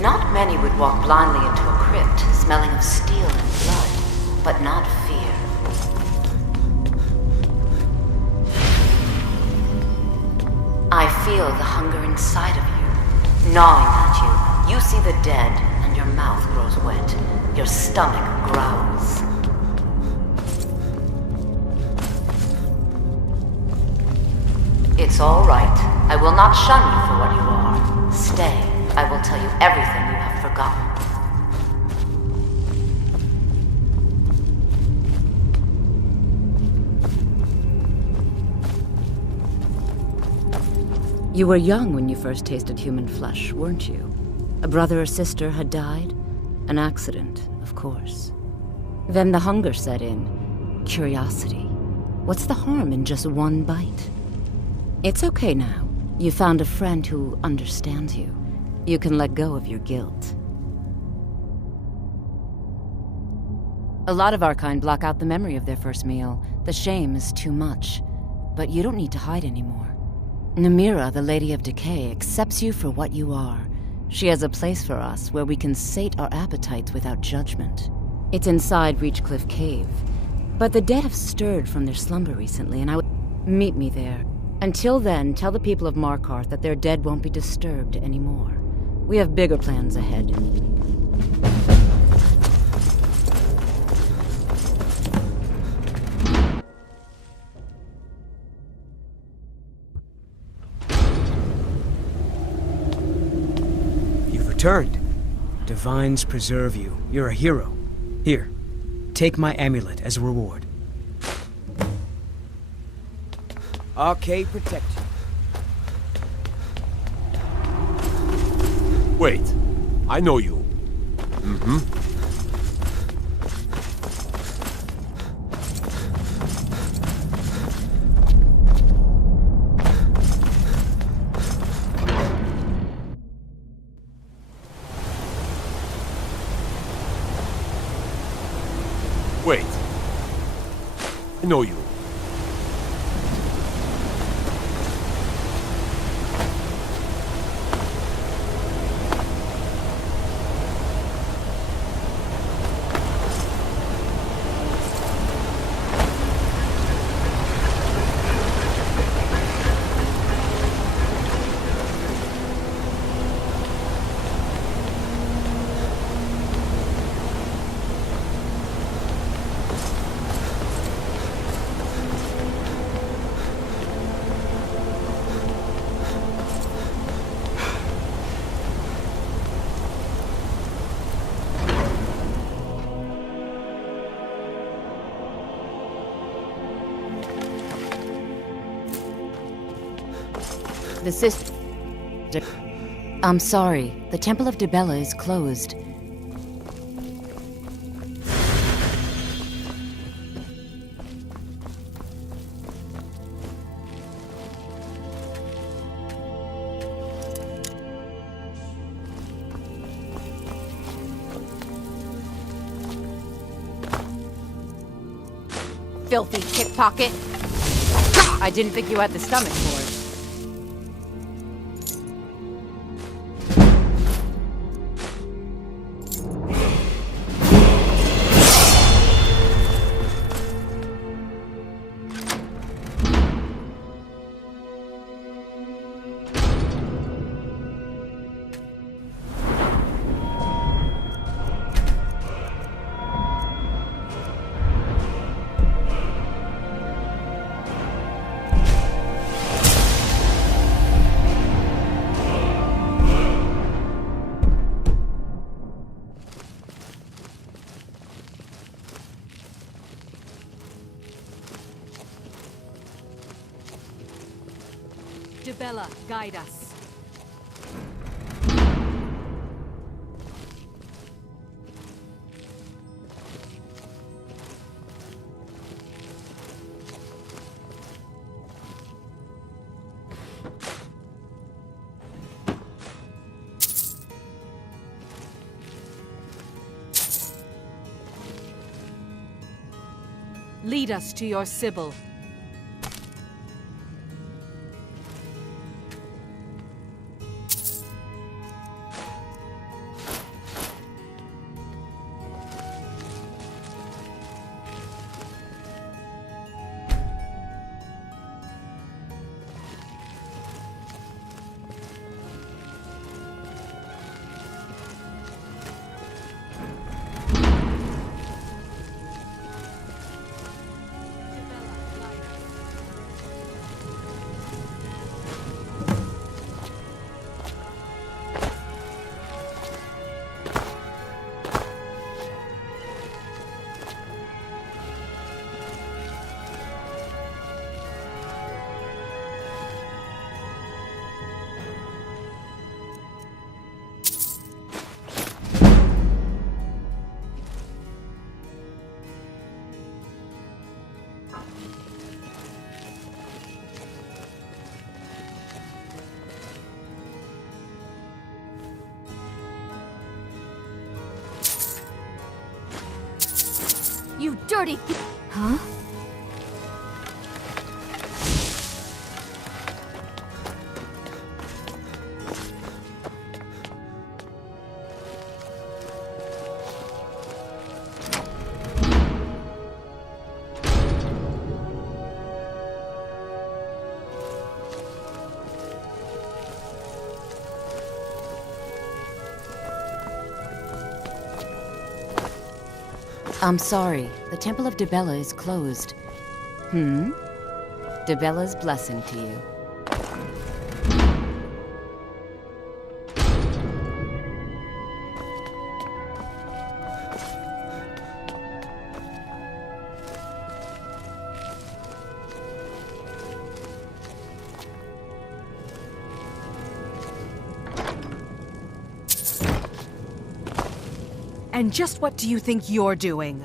Not many would walk blindly into a crypt, smelling of steel and blood, but not fear. I feel the hunger inside of you, gnawing at you. You see the dead, and your mouth grows wet. Your stomach growls. It's all right. I will not shun you for what you are. Stay. I will tell you everything you have forgotten. You were young when you first tasted human flesh, weren't you? A brother or sister had died? An accident, of course. Then the hunger set in. Curiosity. What's the harm in just one bite? It's okay now. You found a friend who understands you. You can let go of your guilt. A lot of our kind block out the memory of their first meal. The shame is too much. But you don't need to hide anymore. Namira, the Lady of Decay, accepts you for what you are. She has a place for us where we can sate our appetites without judgment. It's inside Reachcliff Cave. But the dead have stirred from their slumber recently, and I would... Meet me there. Until then, tell the people of Markarth that their dead won't be disturbed anymore. We have bigger plans ahead. You've returned. Divines preserve you. You're a hero. Here, take my amulet as a reward. Arcade protect you. Wait, I know you. Wait. I know you. The sister... I'm sorry. The Temple of Dibella is closed. Filthy pickpocket. I didn't think you had the stomach for it. Dibella, guide us. Lead us to your Sibyl. You dirty... Huh? I'm sorry. The Temple of Dibella is closed. Dibella's blessing to you. And just what do you think you're doing?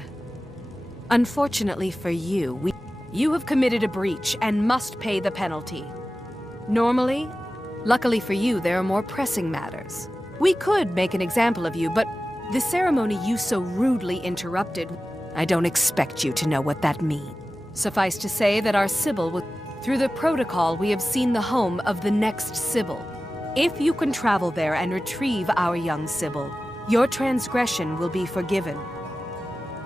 Unfortunately for you, you have committed a breach and must pay the penalty. Normally, luckily for you, there are more pressing matters. We could make an example of you, but the ceremony you so rudely interrupted, I don't expect you to know what that means. Suffice to say that our Sybil will... Through the protocol, we have seen the home of the next Sybil. If you can travel there and retrieve our young Sybil, your transgression will be forgiven.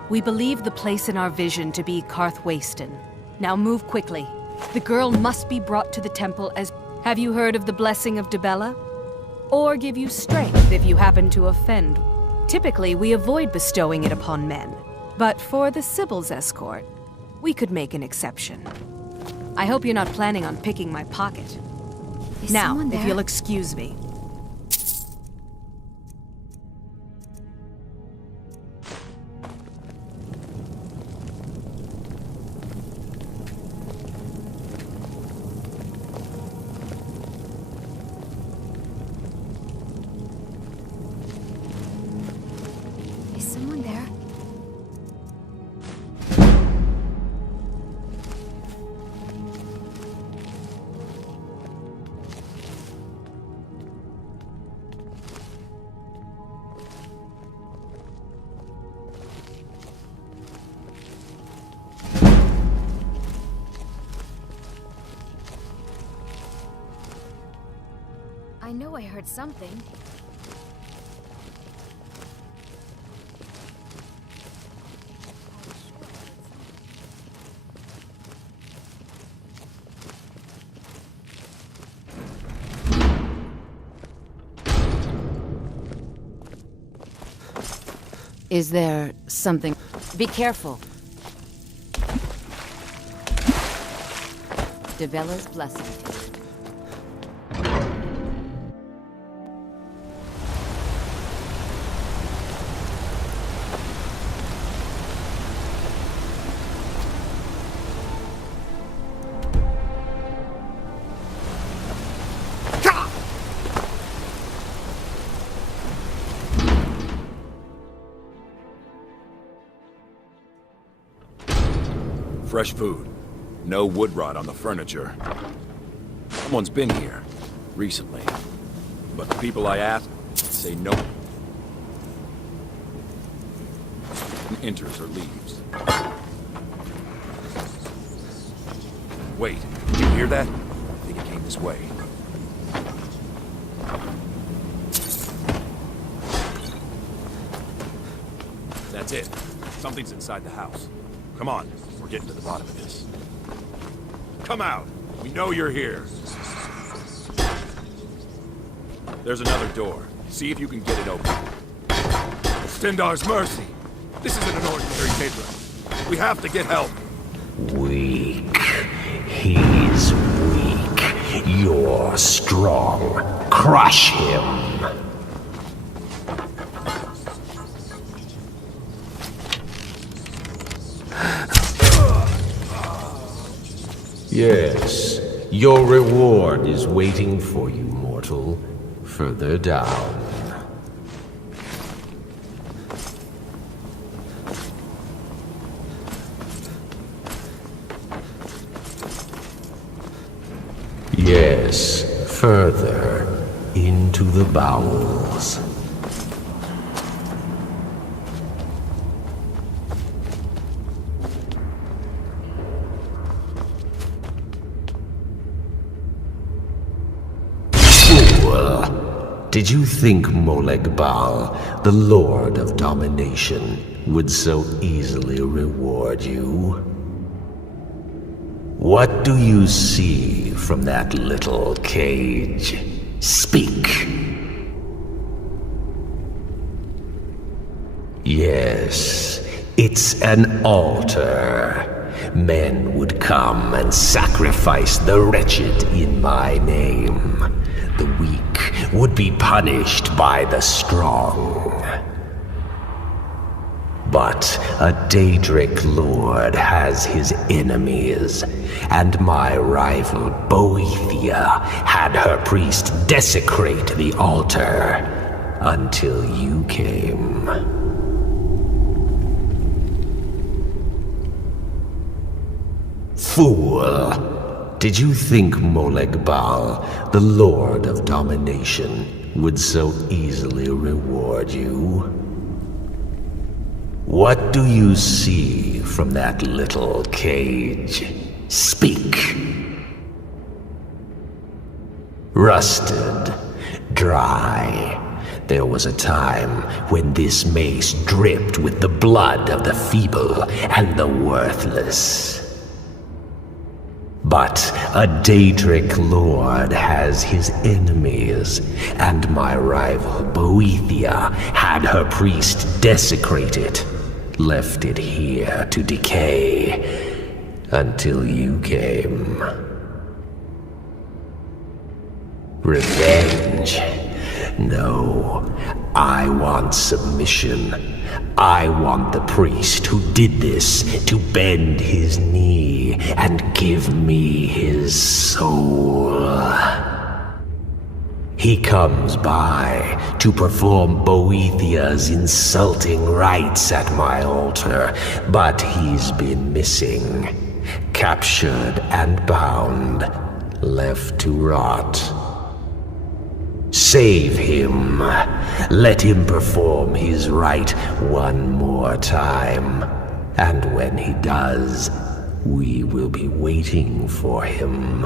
We believe the place in our vision to be Karthwasten. Now move quickly. The girl must be brought to the temple as... Have you heard of the blessing of Dibella? Or give you strength if you happen to offend. Typically, we avoid bestowing it upon men. But for the Sybil's escort, we could make an exception. I hope you're not planning on picking my pocket. Now, if you'll excuse me. Is someone there? I know I heard something. Is there something? Be careful. Dibella's blessing. Fresh food. No wood rot on the furniture. Someone's been here. Recently. But the people I asked say no enters or leaves. Wait, did you hear that? I think it came this way. That's it. Something's inside the house. Come on, we're getting to the bottom of this. Come out! We know you're here. There's another door. See if you can get it open. Stendar's mercy! This isn't an ordinary Pedro. We have to get help. Weak. He's weak. You're strong. Crush him. Yes, your reward is waiting for you, mortal. Further down. Yes, further into the bowels. Did you think Molegbal, the Lord of Domination, would so easily reward you? What do you see from that little cage? Speak! Yes, it's an altar. Men would come and sacrifice the wretched in my name. The weak would be punished by the strong. But a Daedric lord has his enemies, and my rival Boethia had her priest desecrate the altar until you came. Fool! Did you think Molegbal, the Lord of Domination, would so easily reward you? What do you see from that little cage? Speak. Rusted, dry. There was a time when this mace dripped with the blood of the feeble and the worthless. But a Daedric lord has his enemies, and my rival Boethia had her priest desecrate it, left it here to decay, until you came. Revenge? No, I want submission. I want the priest who did this to bend his knee and give me his soul. He comes by to perform Boethia's insulting rites at my altar, but he's been missing, captured and bound, left to rot. Save him. Let him perform his rite one more time. And when he does, we will be waiting for him.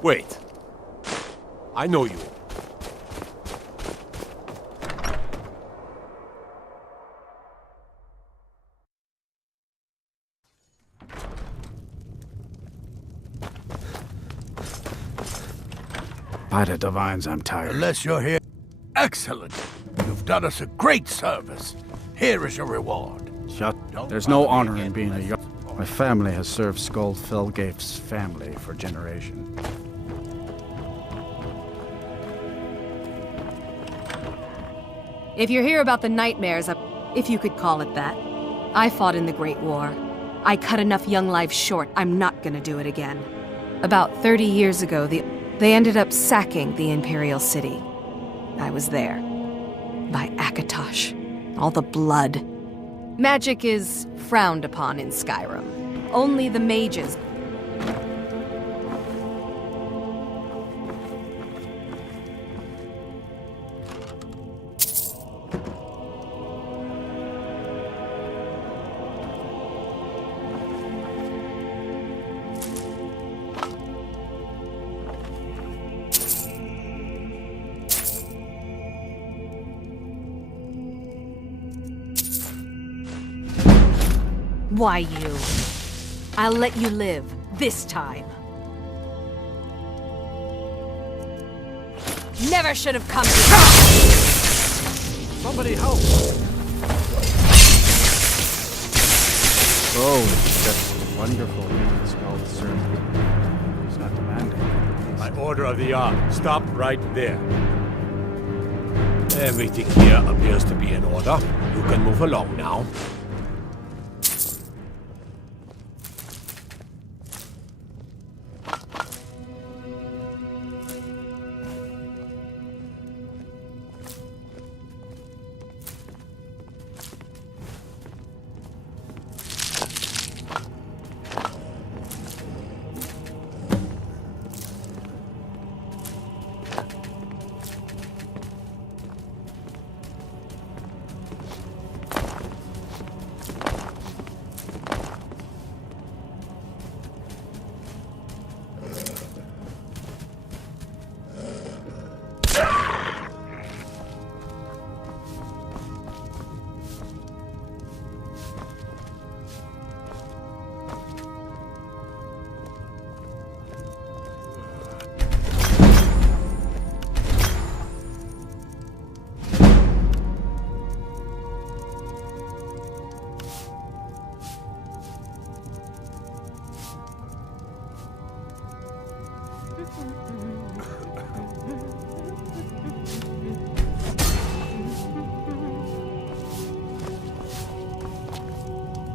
Wait. I know you. By the divines, I'm tired. Unless you're here. Excellent. You've done us a great service. Here is your reward. Shut. There's no honor in being a young. My family has served Skull Felgate's family for generations. If you're here about the nightmares, if you could call it that, I fought in the Great War. I cut enough young lives short, I'm not gonna do it again. About 30 years ago, they ended up sacking the Imperial City. I was there. By Akatosh. All the blood. Magic is frowned upon in Skyrim. Only the mages. Why you? I'll let you live, this time. Never should have come to Somebody help! Oh, it's just wonderful being Skull's servant. He's not demanding. By order of the Ark, stop right there. Everything here appears to be in order. You can move along now.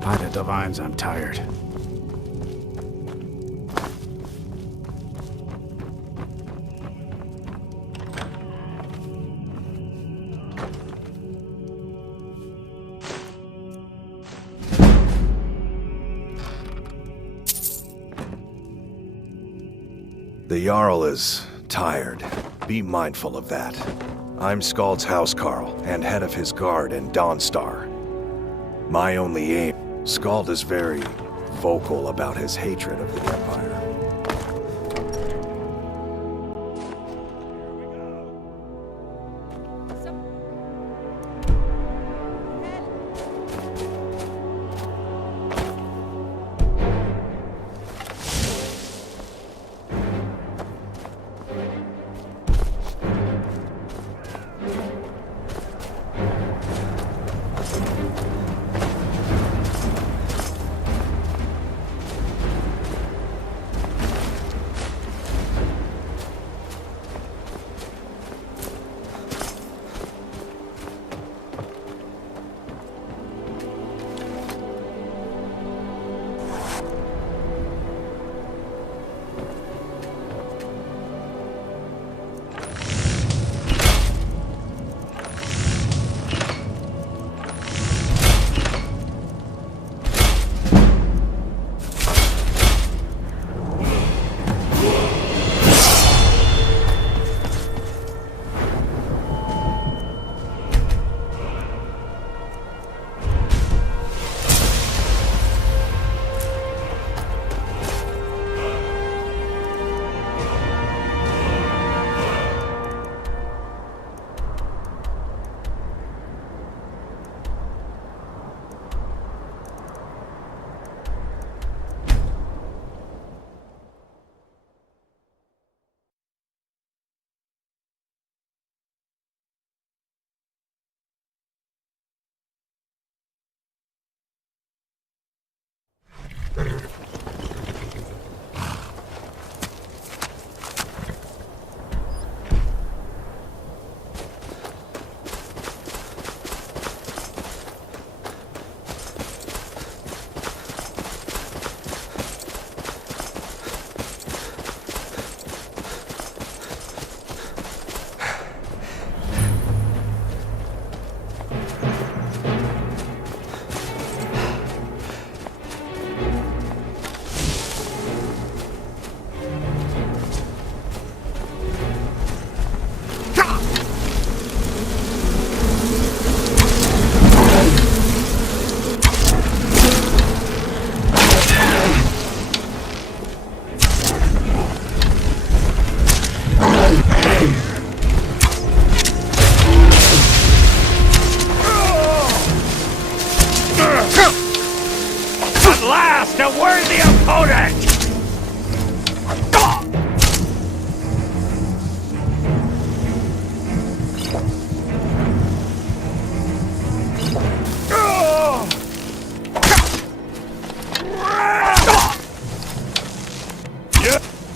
By the divines, I'm tired. The Jarl is tired. Be mindful of that. I'm Skald's housecarl, and head of his guard in Dawnstar. My only aim... Skald is very vocal about his hatred of the Empire.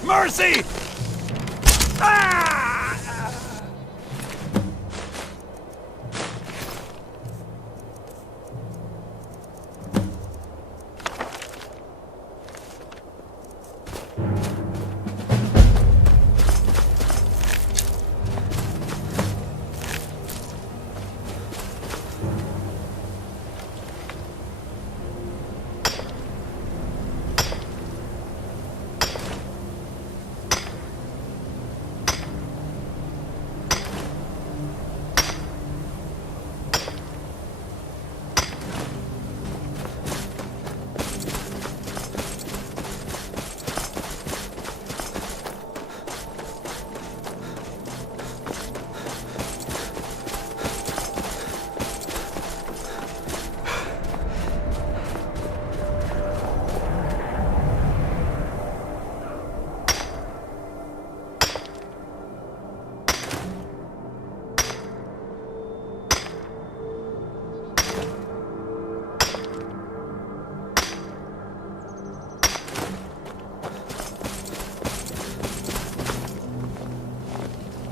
Mercy!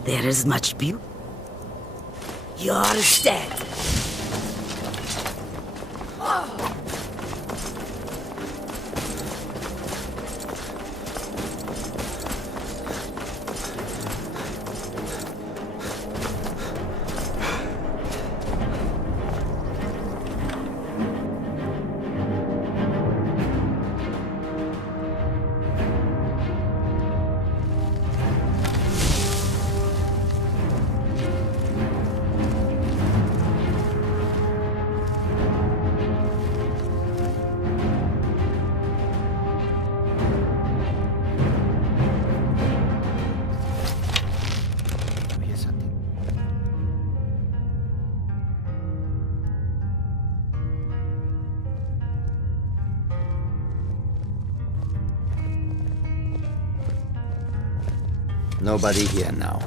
There is much beauty. You're dead. Nobody here now.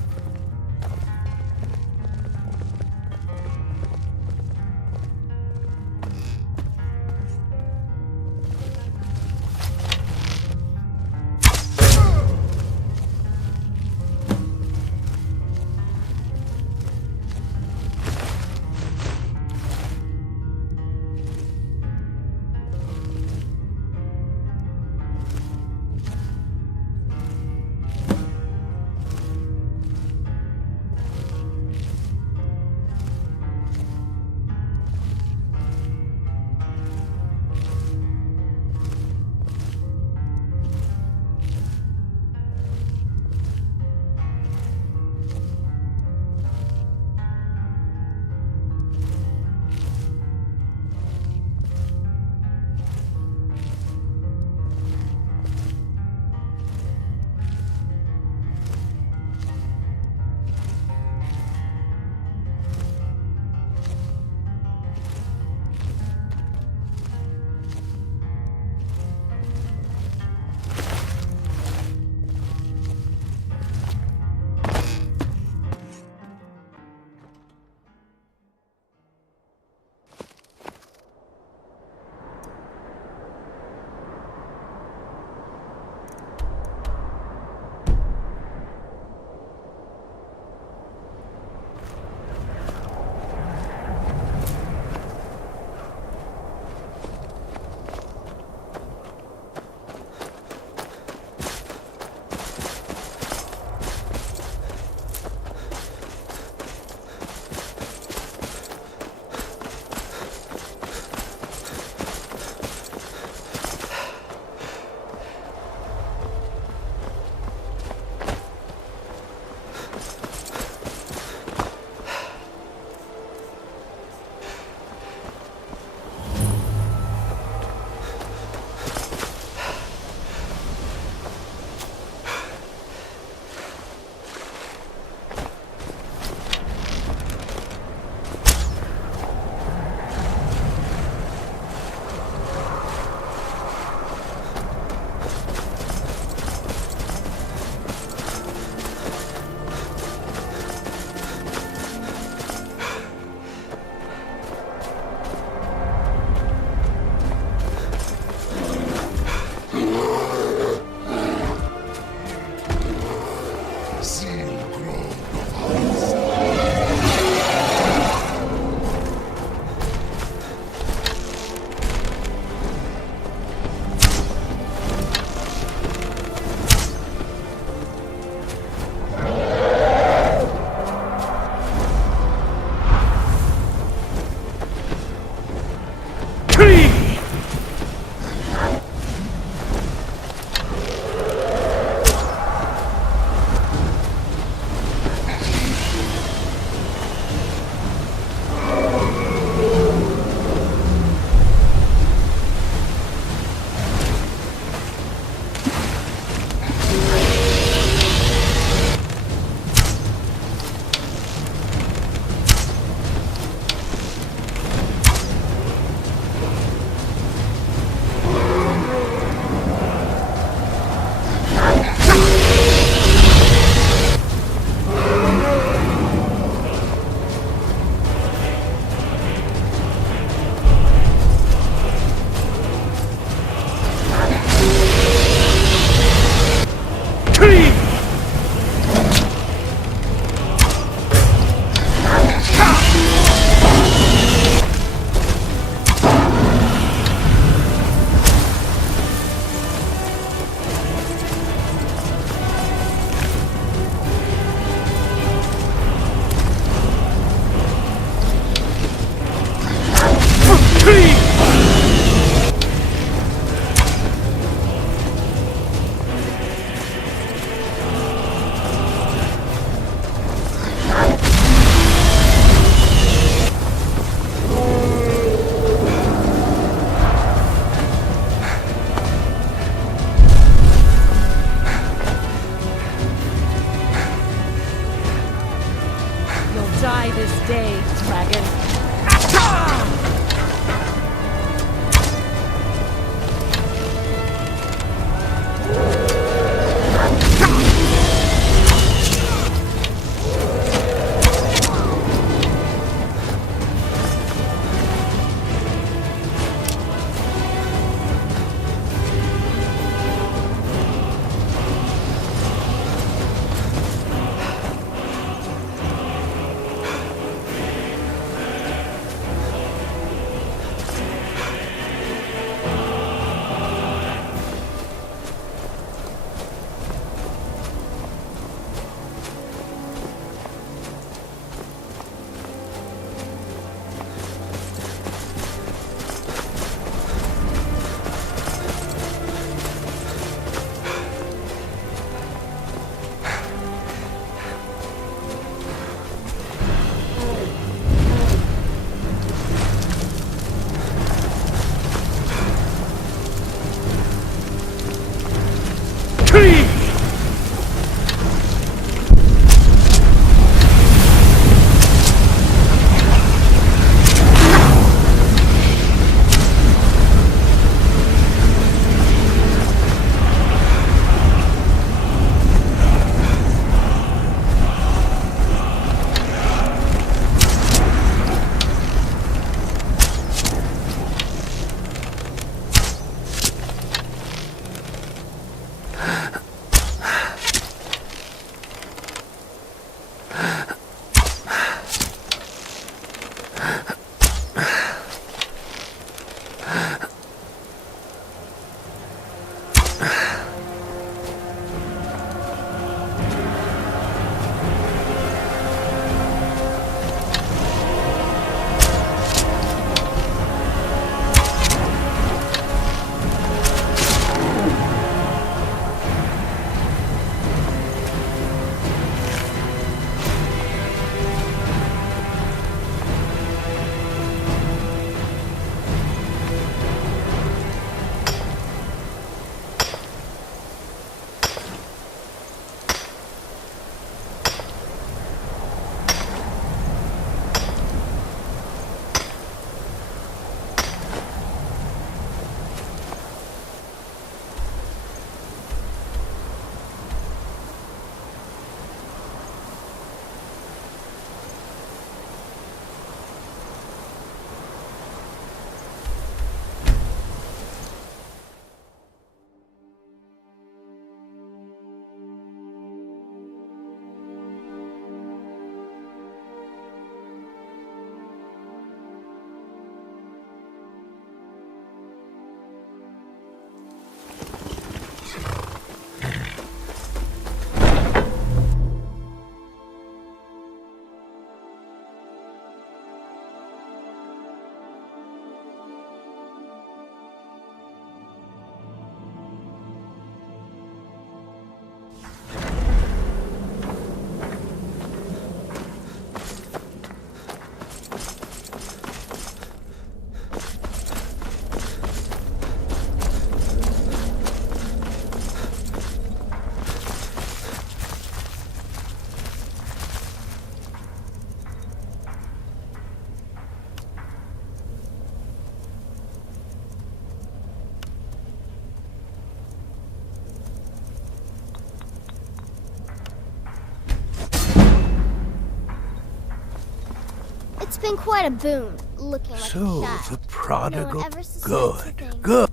It's been quite a boon, looking like So, a child. the prodigal. No one ever suspects a thing. Good.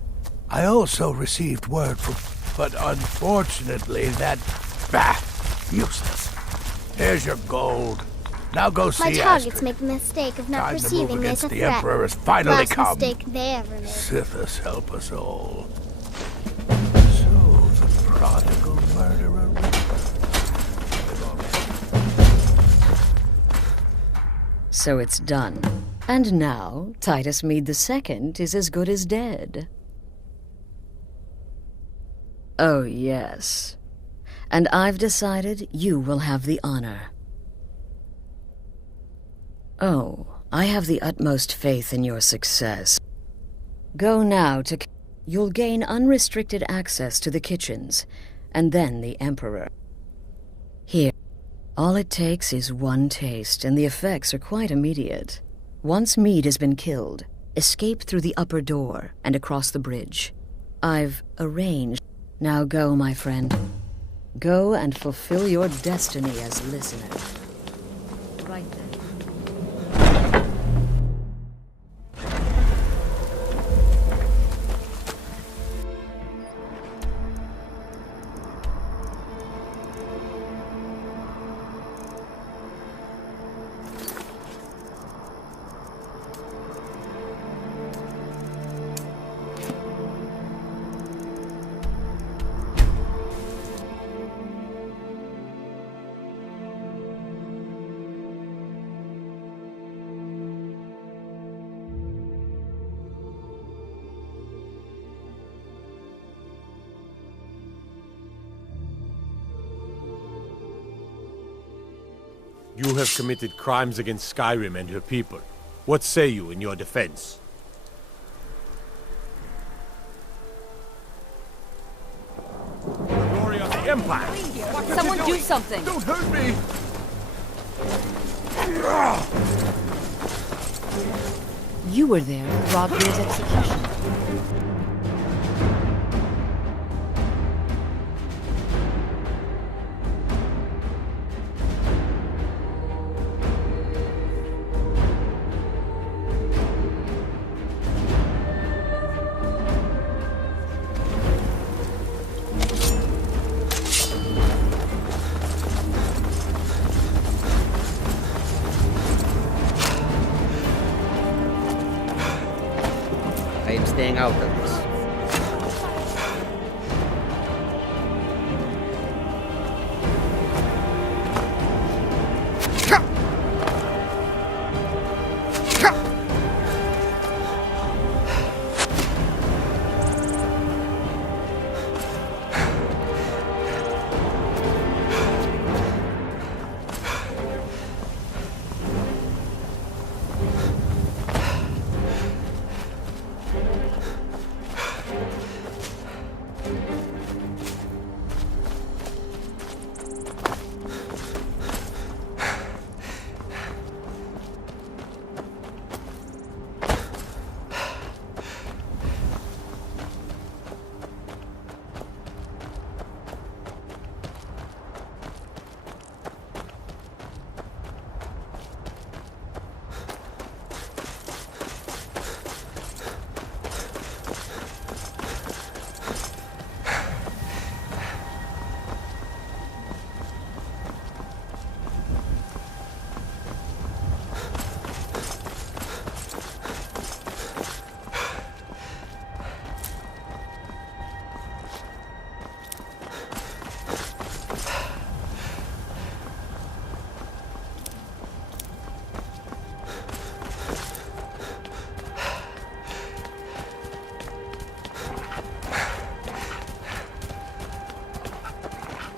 I also received word from... But unfortunately, that... useless. Here's your gold. Now go see My targets Astrid. make the mistake of not Time to move perceiving me as against a the threat. Emperor has finally Last come. mistake they ever made. Sithis help us all. So, the prodigal murderer... So it's done. And now, Titus Mede II is as good as dead. Oh, yes. And I've decided you will have the honor. Oh, I have the utmost faith in your success. Go now to... You'll gain unrestricted access to the kitchens, and then the Emperor. Here. All it takes is one taste, and the effects are quite immediate. Once Mede has been killed, escape through the upper door and across the bridge. I've arranged. Now go, my friend. Go and fulfill your destiny as listener. Right then. You have committed crimes against Skyrim and her people. What say you in your defense? The glory of the Empire! Someone do something! Don't hurt me! You were there for Rogvir's execution. I am staying out of this.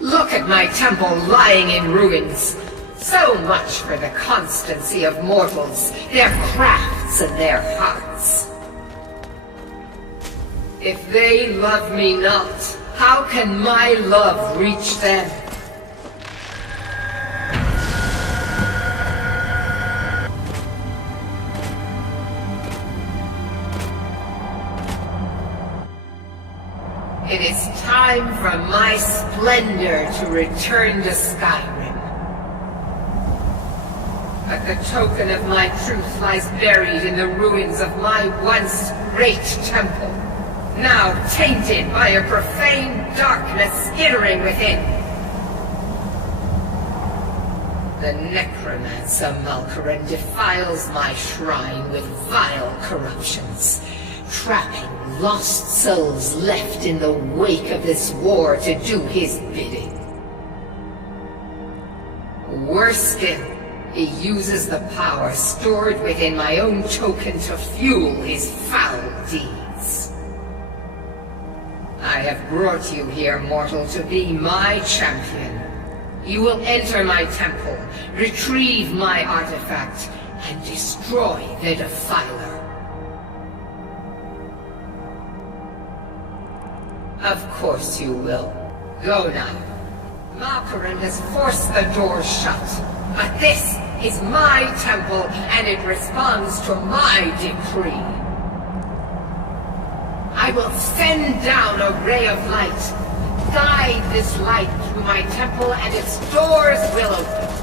Look at my temple lying in ruins. So much for the constancy of mortals, their crafts and their hearts. If they love me not, how can my love reach them? It is time for my splendor to return to Skyrim. But the token of my truth lies buried in the ruins of my once great temple, now tainted by a profane darkness skittering within. The necromancer Malkaran defiles my shrine with vile corruptions, trapping lost souls left in the wake of this war to do his bidding. Worse still, he uses the power stored within my own token to fuel his foul deeds. I have brought you here, mortal, to be my champion. You will enter my temple, retrieve my artifact, and destroy the Defiler. Of course you will. Go now. Malkaran has forced the doors shut, but this is my temple, and it responds to my decree. I will send down a ray of light. Guide this light through my temple, and its doors will open.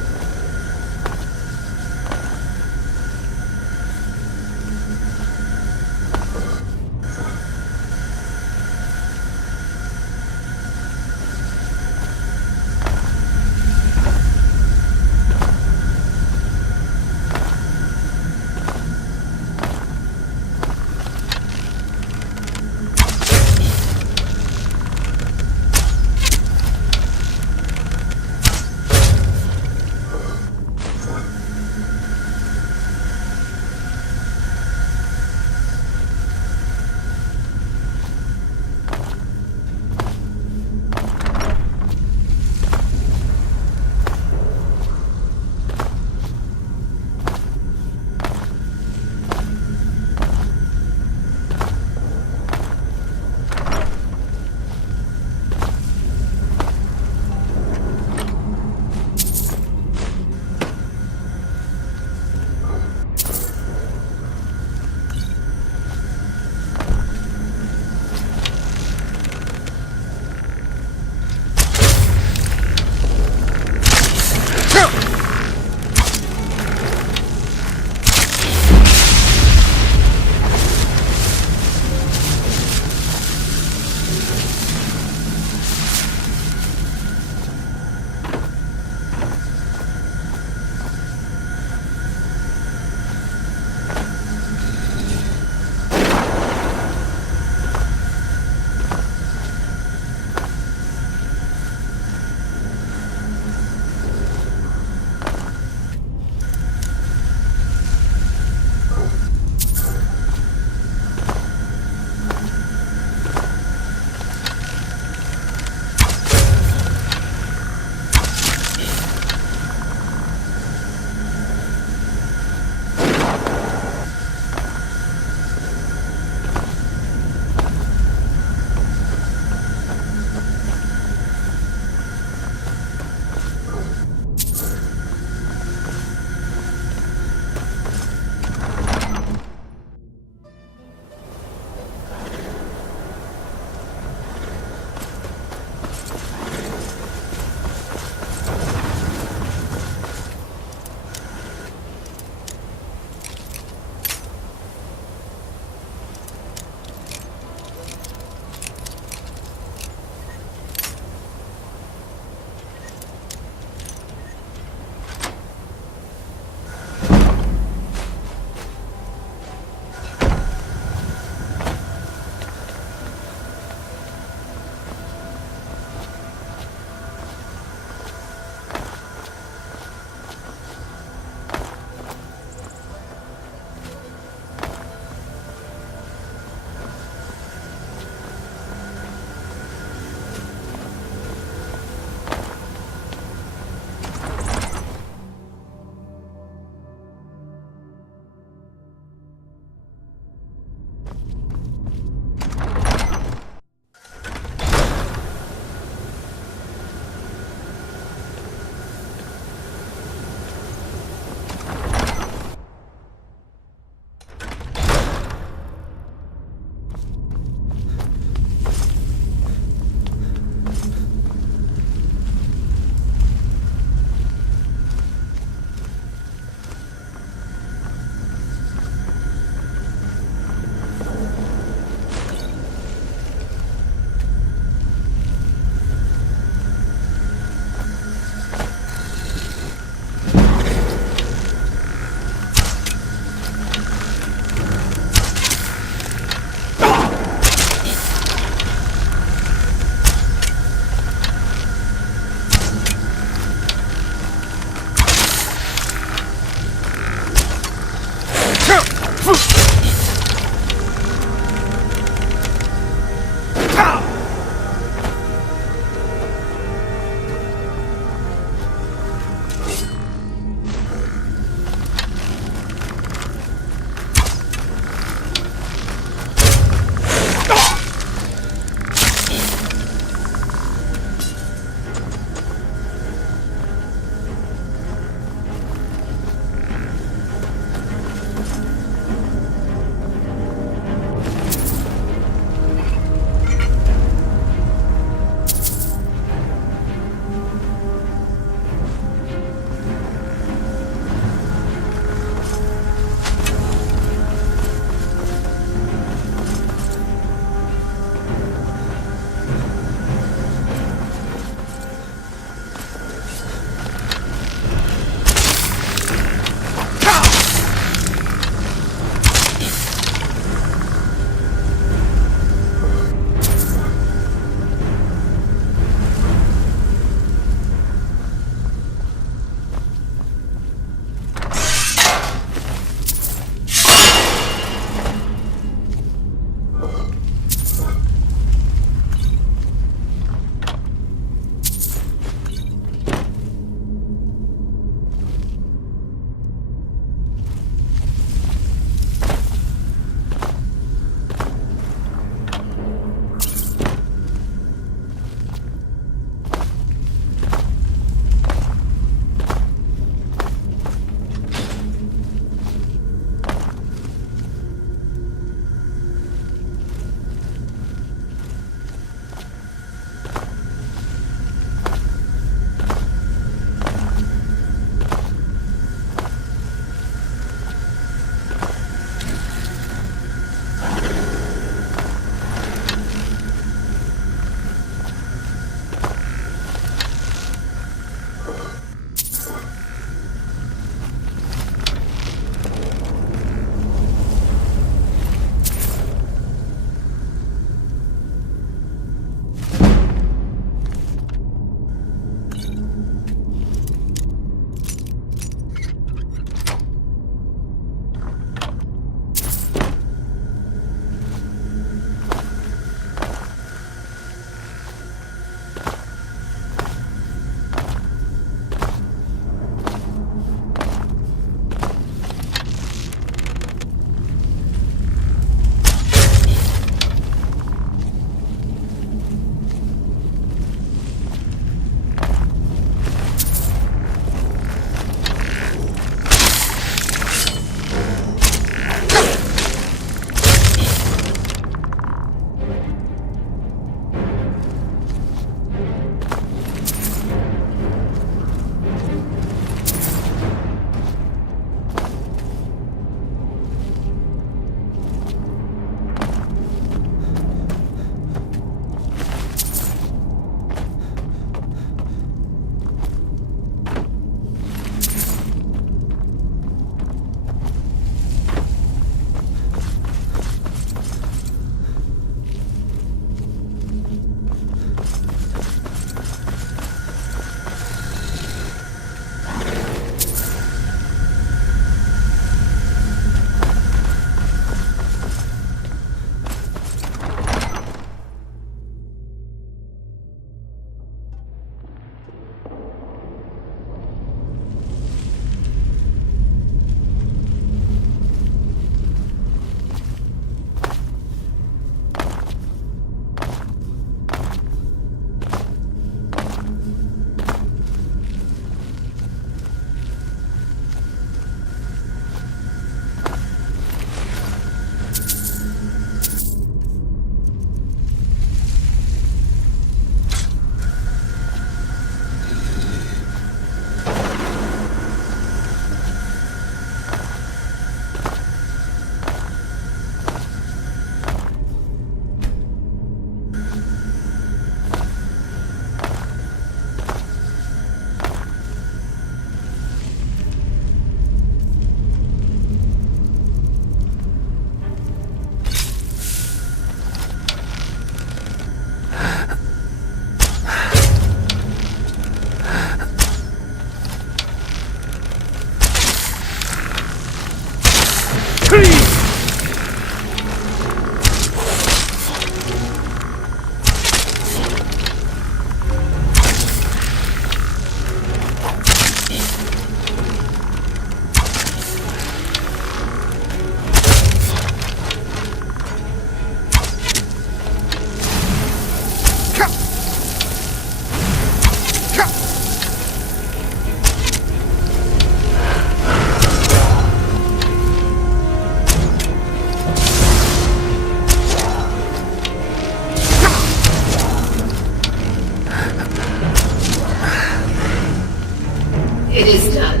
It is done.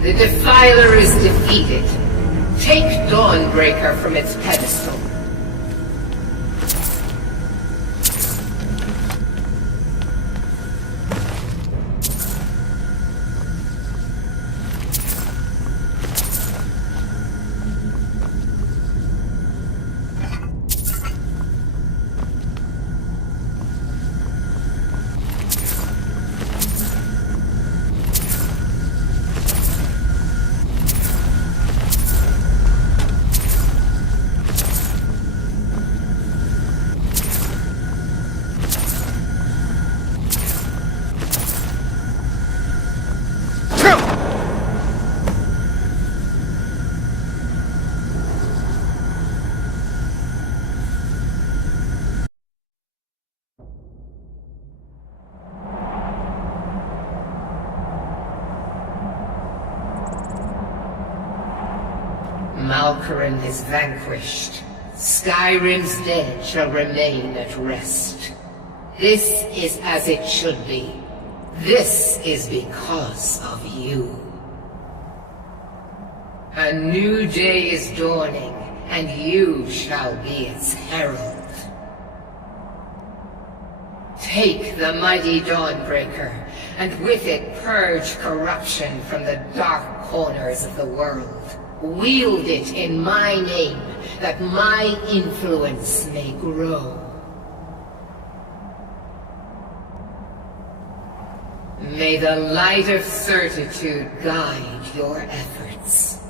The Defiler is defeated. Take Dawnbreaker from its pedestal. Malkoran is vanquished. Skyrim's dead shall remain at rest. This is as it should be. This is because of you. A new day is dawning, and you shall be its herald. Take the mighty Dawnbreaker, and with it purge corruption from the dark corners of the world. Wield it in my name, that my influence may grow. May the light of certitude guide your efforts.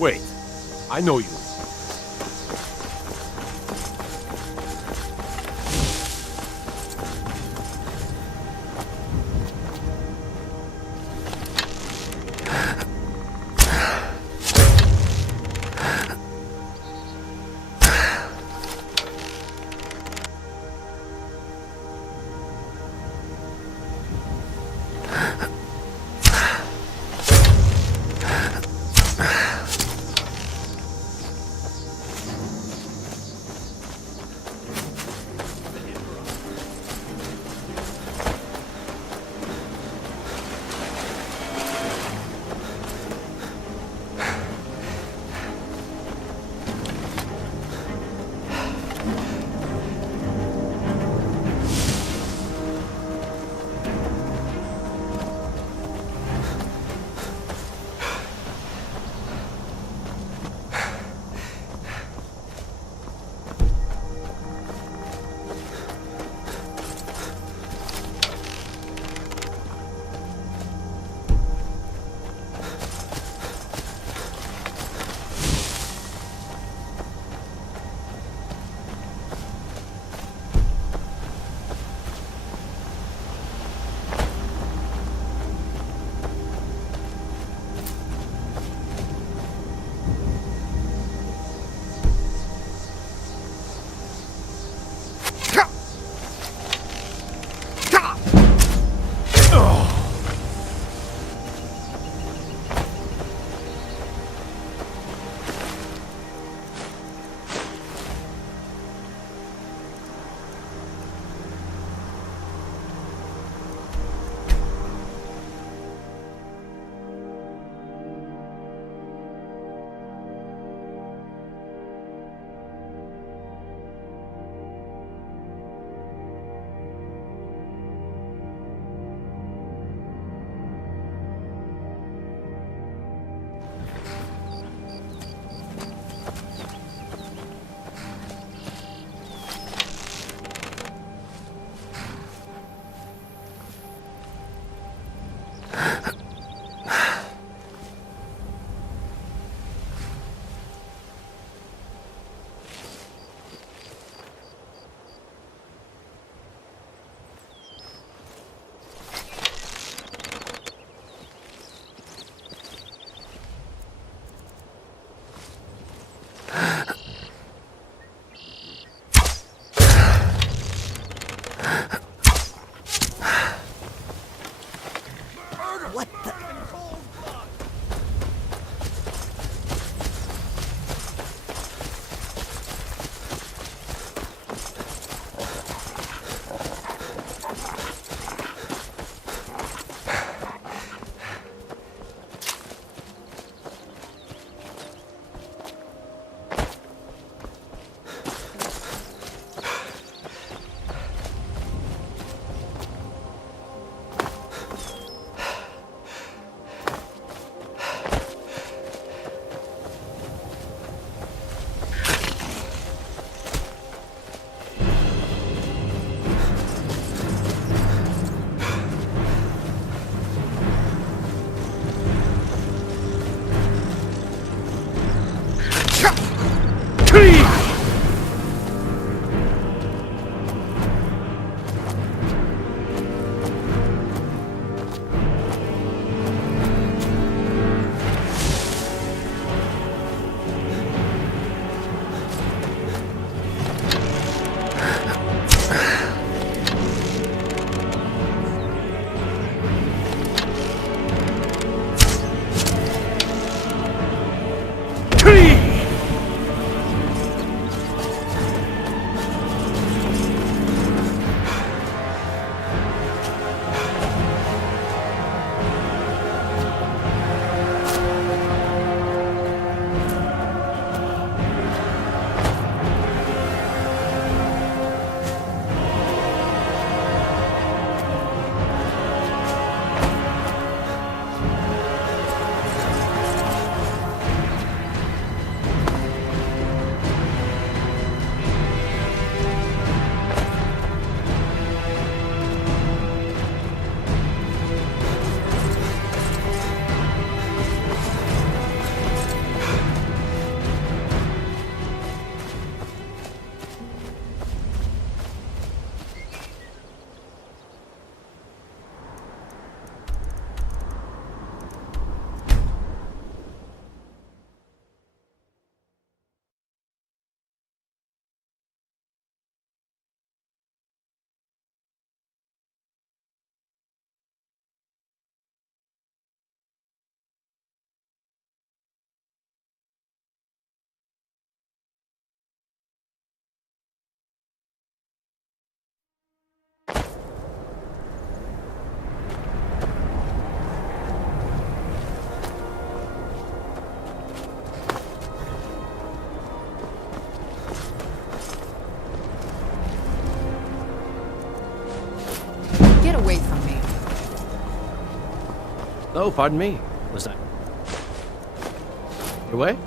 Wait, I know you. Oh, pardon me. Was I... Your way?